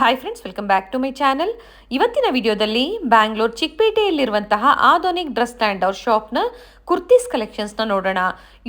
Hi friends, welcome back to my channel. ಇವತ್ತಿನ ವಿಡಿಯೋದಲ್ಲಿ ಬ್ಯಾಂಗ್ಳೂರ್ ಚಿಕ್ಕಪೇಟೆಯಲ್ಲಿರುವಂತಹ ಆಧೋನಿಕ್ ಡ್ರೆಸ್ ಸ್ಟ್ಯಾಂಡ್ ಅವ್ರ ಶಾಪ್ನ ಕುರ್ತೀಸ್ ಕಲೆಕ್ಷನ್ಸ್ನ ನೋಡೋಣ.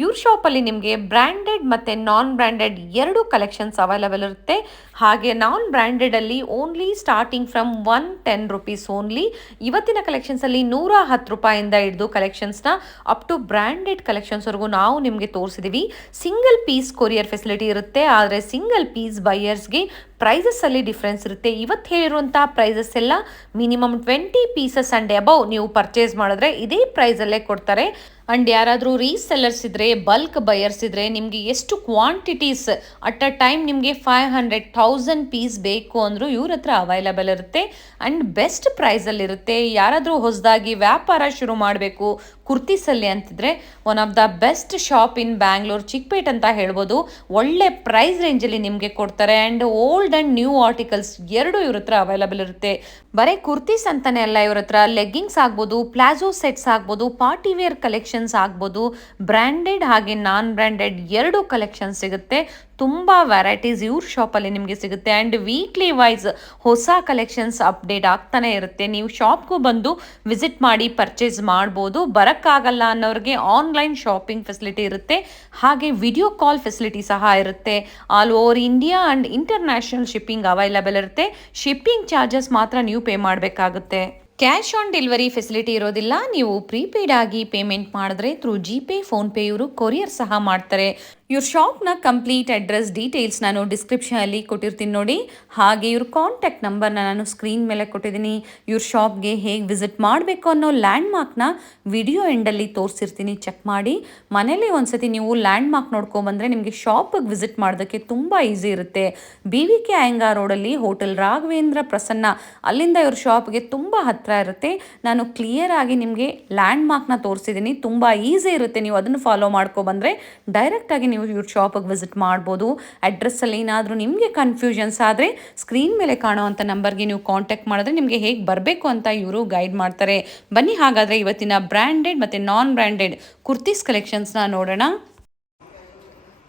ಇವ್ರ ಶಾಪಲ್ಲಿ ನಿಮಗೆ ಬ್ರ್ಯಾಂಡೆಡ್ ಮತ್ತು ನಾನ್ ಬ್ರ್ಯಾಂಡೆಡ್ ಎರಡು ಕಲೆಕ್ಷನ್ಸ್ ಅವೈಲಬಲ್ ಇರುತ್ತೆ. ಹಾಗೆ ನಾನ್ ಬ್ರ್ಯಾಂಡೆಡಲ್ಲಿ only starting from 110 rupees only. ಇವತ್ತಿನ ಕಲೆಕ್ಷನ್ಸಲ್ಲಿ 110 ರೂಪಾಯಿಂದ ಹಿಡಿದು ಕಲೆಕ್ಷನ್ಸ್ನ ಅಪ್ ಟು ಬ್ರ್ಯಾಂಡೆಡ್ ಕಲೆಕ್ಷನ್ಸ್ವರೆಗೂ ನಾವು ನಿಮಗೆ ತೋರಿಸಿದ್ದೀವಿ. ಸಿಂಗಲ್ ಪೀಸ್ ಕೊರಿಯರ್ ಫೆಸಿಲಿಟಿ ಇರುತ್ತೆ, ಆದರೆ ಸಿಂಗಲ್ ಪೀಸ್ ಬೈಯರ್ಸ್ಗೆ ಪ್ರೈಸಸ್ ಅಲ್ಲಿ ಡಿಫ್ರೆನ್ಸ್ ಇರುತ್ತೆ. ಇವತ್ತು ಹೇಳಿರುವಂತಹ ಪ್ರೈಸಸ್ ಎಲ್ಲ ಮಿನಿಮಮ್ 20 ಪೀಸಸ್ ಅಂಡ್ ಅಬೌವ್ ನೀವು ಪರ್ಚೇಸ್ ಮಾಡಿದ್ರೆ ಇದೇ ಪ್ರೈಸಲ್ಲೇ ಕೊಡ್ತಾರೆ. ಅಂಡ್ ಯಾರಾದರೂ ರೀಸೆಲ್ಲರ್ಸ್ ಇದ್ರೆ, ಬಲ್ಕ್ ಬಯರ್ಸ್ ಇದ್ರೆ, ನಿಮಗೆ ಎಷ್ಟು ಕ್ವಾಂಟಿಟೀಸ್ ಅಟ್ ಅ ಟೈಮ್ ನಿಮಗೆ 500,000 ಪೀಸ್ ಬೇಕು ಅಂದರೂ ಇವ್ರ ಹತ್ರ ಅವೈಲಬಲ್ ಇರುತ್ತೆ. ಅಂಡ್ ಬೆಸ್ಟ್ ಪ್ರೈಸಲ್ಲಿರುತ್ತೆ. ಯಾರಾದರೂ ಹೊಸದಾಗಿ ವ್ಯಾಪಾರ ಶುರು ಮಾಡಬೇಕು ಕುರ್ತೀಸಲ್ಲಿ ಅಂತಿದ್ರೆ one of the best shop in Bangalore Chickpet ಅಂತ ಹೇಳ್ಬೋದು. ಒಳ್ಳೆ ಪ್ರೈಸ್ ರೇಂಜಲ್ಲಿ ನಿಮಗೆ ಕೊಡ್ತಾರೆ. And old and new articles ಎರಡು ಇವ್ರ ಹತ್ರ ಅವೈಲಬಲ್ ಇರುತ್ತೆ. ಬರೀ ಕುರ್ತೀಸ್ ಅಂತಾನೆ ಅಲ್ಲ, ಇವ್ರ ಹತ್ರ ಲೆಗ್ಗಿಂಗ್ಸ್ ಆಗ್ಬೋದು, ಪ್ಲಾಜೋ ಸೆಟ್ಸ್ ಆಗ್ಬೋದು, ಪಾರ್ಟಿ ವೇರ್ ಕಲೆಕ್ಷನ್ಸ್ ಆಗ್ಬೋದು, ಬ್ರ್ಯಾಂಡೆಡ್ ಹಾಗೆ ನಾನ್ ಬ್ರ್ಯಾಂಡೆಡ್ ಎರಡು ಕಲೆಕ್ಷನ್ ಸಿಗುತ್ತೆ. ತುಂಬ ವೆರೈಟೀಸ್ ಇವ್ರ ಶಾಪಲ್ಲಿ ನಿಮಗೆ ಸಿಗುತ್ತೆ. ಆ್ಯಂಡ್ ವೀಕ್ಲಿ ವೈಸ್ ಹೊಸ ಕಲೆಕ್ಷನ್ಸ್ ಅಪ್ಡೇಟ್ ಆಗ್ತಾನೆ ಇರುತ್ತೆ. ನೀವು ಶಾಪ್ಗೂ ಬಂದು ವಿಸಿಟ್ ಮಾಡಿ ಪರ್ಚೇಸ್ ಮಾಡ್ಬೋದು. ಬರೋಕ್ಕಾಗಲ್ಲ ಅನ್ನೋರಿಗೆ ಆನ್ಲೈನ್ ಶಾಪಿಂಗ್ ಫೆಸಿಲಿಟಿ ಇರುತ್ತೆ. ಹಾಗೆ ವಿಡಿಯೋ ಕಾಲ್ ಫೆಸಿಲಿಟಿ ಸಹ ಇರುತ್ತೆ. All over India and international shipping available ಇರುತ್ತೆ. ಶಿಪ್ಪಿಂಗ್ ಚಾರ್ಜಸ್ ಮಾತ್ರ ನೀವು ಪೇ ಮಾಡಬೇಕಾಗುತ್ತೆ. ಕ್ಯಾಶ್ ಆನ್ ಡೆಲಿವರಿ ಫೆಸಿಲಿಟಿ ಇರೋದಿಲ್ಲ. ನೀವು ಪ್ರೀಪೇಯ್ಡ್ ಆಗಿ ಪೇಮೆಂಟ್ ಮಾಡಿದ್ರೆ ಥ್ರೂ ಜಿಪೇ, ಫೋನ್ಪೇ ಇವರು ಕೊರಿಯರ್ ಸಹ ಮಾಡ್ತಾರೆ. ಇವ್ರ ಶಾಪ್ನ ಕಂಪ್ಲೀಟ್ ಅಡ್ರೆಸ್ ಡೀಟೇಲ್ಸ್ ನಾನು ಡಿಸ್ಕ್ರಿಪ್ಷನಲ್ಲಿ ಕೊಟ್ಟಿರ್ತೀನಿ ನೋಡಿ. ಹಾಗೆ ಇವ್ರ ಕಾಂಟ್ಯಾಕ್ಟ್ ನಂಬರ್ನ ನಾನು ಸ್ಕ್ರೀನ್ ಮೇಲೆ ಕೊಟ್ಟಿದ್ದೀನಿ. ಇವ್ರ ಶಾಪ್ಗೆ ಹೇಗೆ ವಿಸಿಟ್ ಮಾಡಬೇಕು ಅನ್ನೋ ಲ್ಯಾಂಡ್ ಮಾರ್ಕ್ನ ವಿಡಿಯೋ ಎಂಡಲ್ಲಿ ತೋರಿಸಿರ್ತೀನಿ, ಚೆಕ್ ಮಾಡಿ. ಮನೇಲಿ ಒಂದ್ಸತಿ ನೀವು ಲ್ಯಾಂಡ್ ಮಾರ್ಕ್ ನೋಡ್ಕೊಂಬಂದರೆ ನಿಮಗೆ ಶಾಪಿಗೆ ವಿಸಿಟ್ ಮಾಡೋದಕ್ಕೆ ತುಂಬ ಈಸಿ ಇರುತ್ತೆ. BVK ಅಯ್ಯಂಗಾರ್ ರೋಡಲ್ಲಿ ಹೋಟೆಲ್ ರಾಘವೇಂದ್ರ ಪ್ರಸನ್ನ, ಅಲ್ಲಿಂದ ಇವ್ರ ಶಾಪ್ಗೆ ತುಂಬ ಹತ್ತಿರ ಇರುತ್ತೆ. ನಾನು ಕ್ಲಿಯರ್ ಆಗಿ ನಿಮಗೆ ಲ್ಯಾಂಡ್ ಮಾರ್ಕ್ನ ತೋರಿಸಿದ್ದೀನಿ. ತುಂಬ ಈಸಿ ಇರುತ್ತೆ. ನೀವು ಅದನ್ನು ಫಾಲೋ ಮಾಡ್ಕೊಬಂದರೆ ಡೈರೆಕ್ಟಾಗಿ ನೀವು ಇವ್ರ ಶಾಪಿಗೆ ವಿಸಿಟ್ ಮಾಡ್ಬೋದು. ಅಡ್ರೆಸ್ಸಲ್ಲಿ ಏನಾದರೂ ನಿಮಗೆ ಕನ್ಫ್ಯೂಷನ್ಸ್ ಆದರೆ ಸ್ಕ್ರೀನ್ ಮೇಲೆ ಕಾಣುವಂಥ ನಂಬರ್ಗೆ ನೀವು ಕಾಂಟ್ಯಾಕ್ಟ್ ಮಾಡಿದ್ರೆ ನಿಮಗೆ ಹೇಗೆ ಬರಬೇಕು ಅಂತ ಇವರು ಗೈಡ್ ಮಾಡ್ತಾರೆ. ಬನ್ನಿ ಹಾಗಾದರೆ ಇವತ್ತಿನ ಬ್ರ್ಯಾಂಡೆಡ್ ಮತ್ತು ನಾನ್ ಬ್ರ್ಯಾಂಡೆಡ್ ಕುರ್ತೀಸ್ ಕಲೆಕ್ಷನ್ಸ್ನ ನೋಡೋಣ.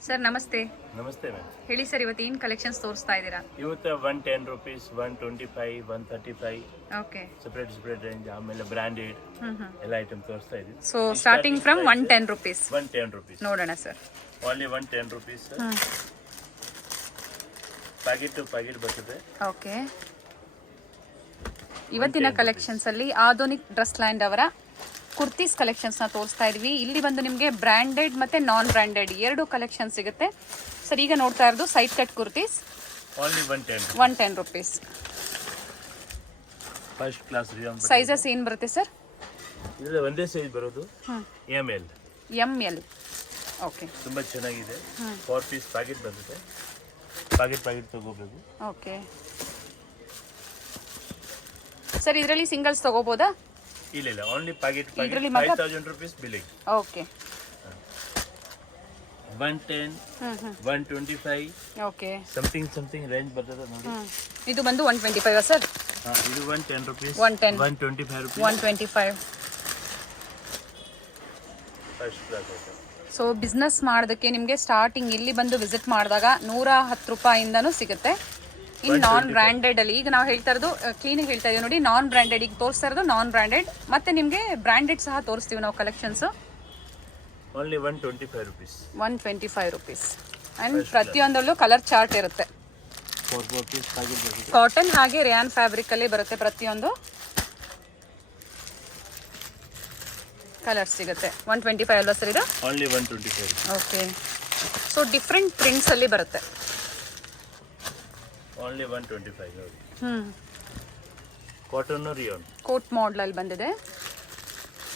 ಸರ್ ನಮಸ್ತೆ. ನಮಸ್ತೆ ಮ್ಯಾಮ್. ಹೇಳಿ ಸರ್, ಇವತ್ತು ಏನು ಕಲೆಕ್ಷನ್ಸ್ ತೋರಿಸ್ತಾ ಇದ್ದೀರಾ? ಇವತ್ತು 110 ರುಪೀಸ್, 125, 135 ಓಕೆ, ಸಪ್ರೇಟ್ ರೇಂಜ್, ಆಮೇಲೆ ಬ್ರ್ಯಾಂಡೆಡ್ ಎಲ್ಲ ಐಟಮ್ ತೋರಿಸ್ತಾ ಇದ್ದೀವಿ. So starting from 110 rupees 110 rupees ನೋಡೋಣ sir. Only 110 rupees. Packet to packet ಬರ್ತದೆ. ಓಕೆ, ಇವತ್ತಿನ ಕಲೆಕ್ಷನ್ಸ್ ಅಲ್ಲಿ ಆಧೋನಿಕ್ ಡ್ರೆಸ್ ಲ್ಯಾಂಡ್ ಅವರ ಕುರ್ತೀಸ್ ಕಲೆಕ್ಷನ್ಸ್ನ ತೋರಿಸ್ತಾ ಇದ್ವಿ. ಇಲ್ಲಿ ಬಂದು ನಿಮಗೆ ಬ್ರ್ಯಾಂಡೆಡ್ ಮತ್ತೆ ನಾನ್ ಬ್ರ್ಯಾಂಡೆಡ್ ಎರಡು ಕಲೆಕ್ಷನ್ ಸಿಗುತ್ತೆ ಸರ್. ಈಗ ನೋಡ್ತಾ ಇರೋದು side cut kurtis, only 110 rupees. First class sizes ಏನು ಬರುತ್ತೆ ಸರ್? ಇದರಲ್ಲಿ ಒಂದೇ ಸೈಜ್ ಬರೋದು ML. ಓಕೆ, ತುಂಬಾ ಚೆನ್ನಾಗಿದೆ. 4 ಪೀಸ್ ಪ್ಯಾಕೆಟ್ ಬರುತ್ತೆ. ಪ್ಯಾಕೆಟ್ ತಗೋಬೇಕು. ಓಕೆ ಸರ್, ಇದರಲ್ಲಿ ಸಿಂಗಲ್ಸ್ ತಗೋಬೋದಾ? ಇಲ್ಲ, only packet 5000 rupees billing. Okay, 110, 125, okay, something range ಬರ್ತದೆ ನೋಡಿ. ಇದು ಬಂದು 125 ಸರ್? ಇದು 110 rupees, 125 rupees, 125. First class item. So business ಮಾಡೋದಕ್ಕೆ ನಿಮಗೆ ಸ್ಟಾರ್ಟಿಂಗ್ ಇಲ್ಲಿ ಬಂದು ವಿಸಿಟ್ ಮಾಡಿದಾಗ 110 ರೂಪಾಯಿಂದನೂ ಸಿಗುತ್ತೆ. ಇನ್ನು ನಾನ್ ಬ್ರ್ಯಾಂಡೆಡ್ ಅಲ್ಲಿ ಈಗ ನಾವು ಹೇಳ್ತಾ ಇರೋದು ಕ್ಲೀನಿಗೆ ಹೇಳ್ತಾ ಇದೀವಿ ನೋಡಿ. ನಾನ್ ಬ್ರ್ಯಾಂಡೆಡ್ ಈಗ ತೋರಿಸ್ತಾ ಇರೋದು ನಾನ್ ಬ್ರ್ಯಾಂಡೆಡ್, ಮತ್ತೆ ನಿಮಗೆ ಬ್ರ್ಯಾಂಡೆಡ್ ಸಹ ತೋರಿಸ್ತೀವಿ ನಾವು collections. Only 125 rupees, 125 rupees. And ಪ್ರತಿಯೊಂದರಲ್ಲೂ ಕಲರ್ ಚಾರ್ಟ್ ಇರುತ್ತೆ. 4 ಪೀಸ್ ಪ್ಯಾಕೆಟ್ ಬರುತ್ತೆ. ಕಾಟನ್ ಹಾಗೆ ರೇಯಾನ್ ಫ್ಯಾಬ್ರಿಕ್ ಅಲ್ಲಿ ಬರುತ್ತೆ. ಪ್ರತಿಯೊಂದು ಕಲರ್ ಸಿಗುತ್ತೆ. 125 ಅಲ್ವಾ ಸರ್ ಇದು? Only 125. Okay, so different prints ಅಲ್ಲಿ ಬರುತ್ತೆ. ಓನ್ಲಿ 125 ನೋಡಿ. ಕಾಟನ್ ರಿಯಾನ್ ಕೋಟ್ ಮಾಡೆಲ್ ಅಲ್ಲಿ ಬಂದಿದೆ.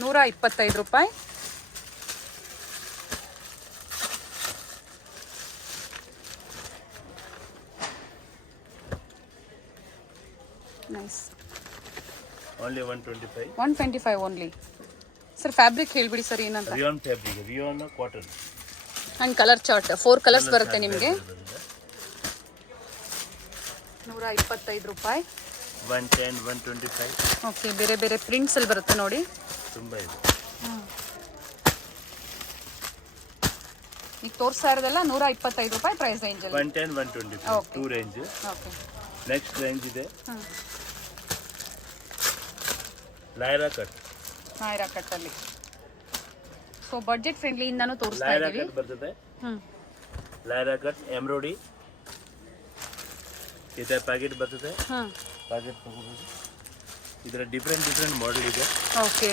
125 ರೂಪಾಯಿ. Nice. Only 125. 125 only. Sir fabric ಹೇಳ್ಬಿಡಿ ಸರ್ ಏನಂತ. Rayon fabric, rayon cotton. And colour chart 4 colours ಬರುತ್ತೆ ನಿಮಗೆ. 125 ರೂಪಾಯಿ. 110, 125. ಓಕೆ, ಬೇರೆ ಬೇರೆ ಪ್ರಿಂಟ್ಸ್ ಅಲ್ಲಿ ಬರುತ್ತೆ ನೋಡಿ. ತುಂಬಾ ಇದೆ. ಈಗ ತೋರಿಸ್ತಾ ಇರೋದೆಲ್ಲ 125 ರೂಪಾಯಿ ಪ್ರೈಸ್ ರೇಂಜ್ ಅಲ್ಲಿ. 110, 125 to range. Okay, next range ಇದೆ ಹಾಂ, ಲೈರಾ ಕಟ್. ನಾಯರಾ ಕಟ್ಟಲ್ಲಿ. ಸೊ ಬಡ್ಜೆಟ್ ಫ್ರೆಂಡ್ಲಿಯಿಂದನೂ ತೋರಿಸ್ತಾ ಲೈರಾ ಇದ್ದೀವಿ. ಕಟ್ ಬರ್ತದೆ. ಹ್ಞೂ, ಲೈರಾ ಕಟ್ ಎಂಬ್ರಾಯ್ಡಿ ಇದೆ, ಪ್ಯಾಕೆಟ್ ಬರ್ತದೆ. ಹಾಂ, ಪ್ಯಾಕೆಟ್ ತಗೋಬೋದು. ಇದರ ಡಿಫ್ರೆಂಟ್ ಮಾಡೆಲ್ ಇದೆ. ಓಕೆ.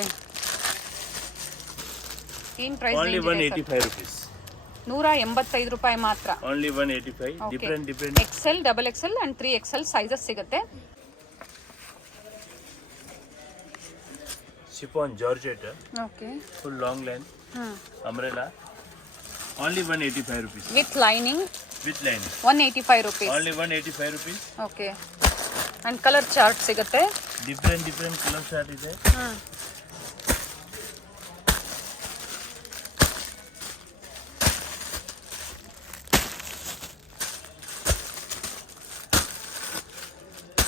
ಏನು ಪ್ರೈಸ್ ಓನ್ಲಿ ರೇಂಜ್ ಇದೆ ಸರ್? 185 rupees. ₹185 ಮಾತ್ರ. Only 185. Okay. Different XL, XXL and 3XL sizes ಸಿಗುತ್ತೆ. Chiffon georgette, okay. Full long line hmm, umbrella. Only 185 rupees. With lining with line ₹185. Only 185 rupees. Okay. And colour chart ಸಿಗುತ್ತೆ. Different colour chart ಇದೆ. ಹ್ಮ್,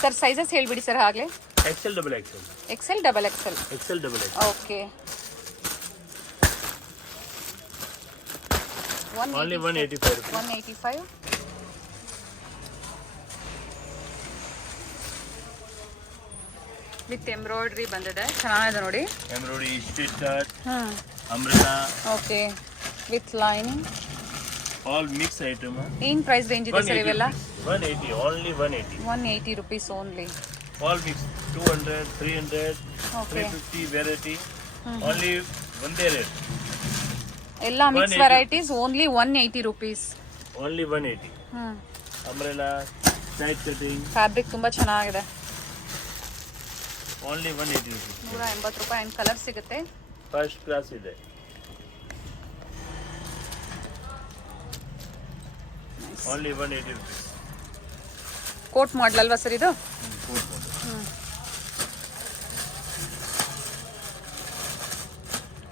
sir sizes ಹೇಳ್ಬಿಡಿ sir ಆಗಲೇ. XL double XL. XL, XXL. XL double XL. Okay. Only 185 rupees. 185. With embroidery ಬಂದಿದೆ, ಚೆನ್ನಾಗಿದೆ ನೋಡಿ. Embroidery, stitch chart, hmm, umbrella, okay. With lining. all mix item. ಏನು price range ಇದೆ sir ಇವೆಲ್ಲ? 180. Only 180. ₹180 only. All mix 200, 300, okay. 350 variety. Only one day rate. ಎಲ್ಲ mix 180. Varieties only ₹180. Only 180. ಹ್ಮ್, Umbrella, side cutting. Fabric ತುಂಬಾ ಚೆನ್ನಾಗಿದೆ. Only 180 rupees. ₹180 and colour ಸಿಗುತ್ತೆ. First class ಇದೆ. Only 180 rupees. Coat ಮಾಡಲ್ ಅಲ್ವಾ sir ಇದು? Coat model.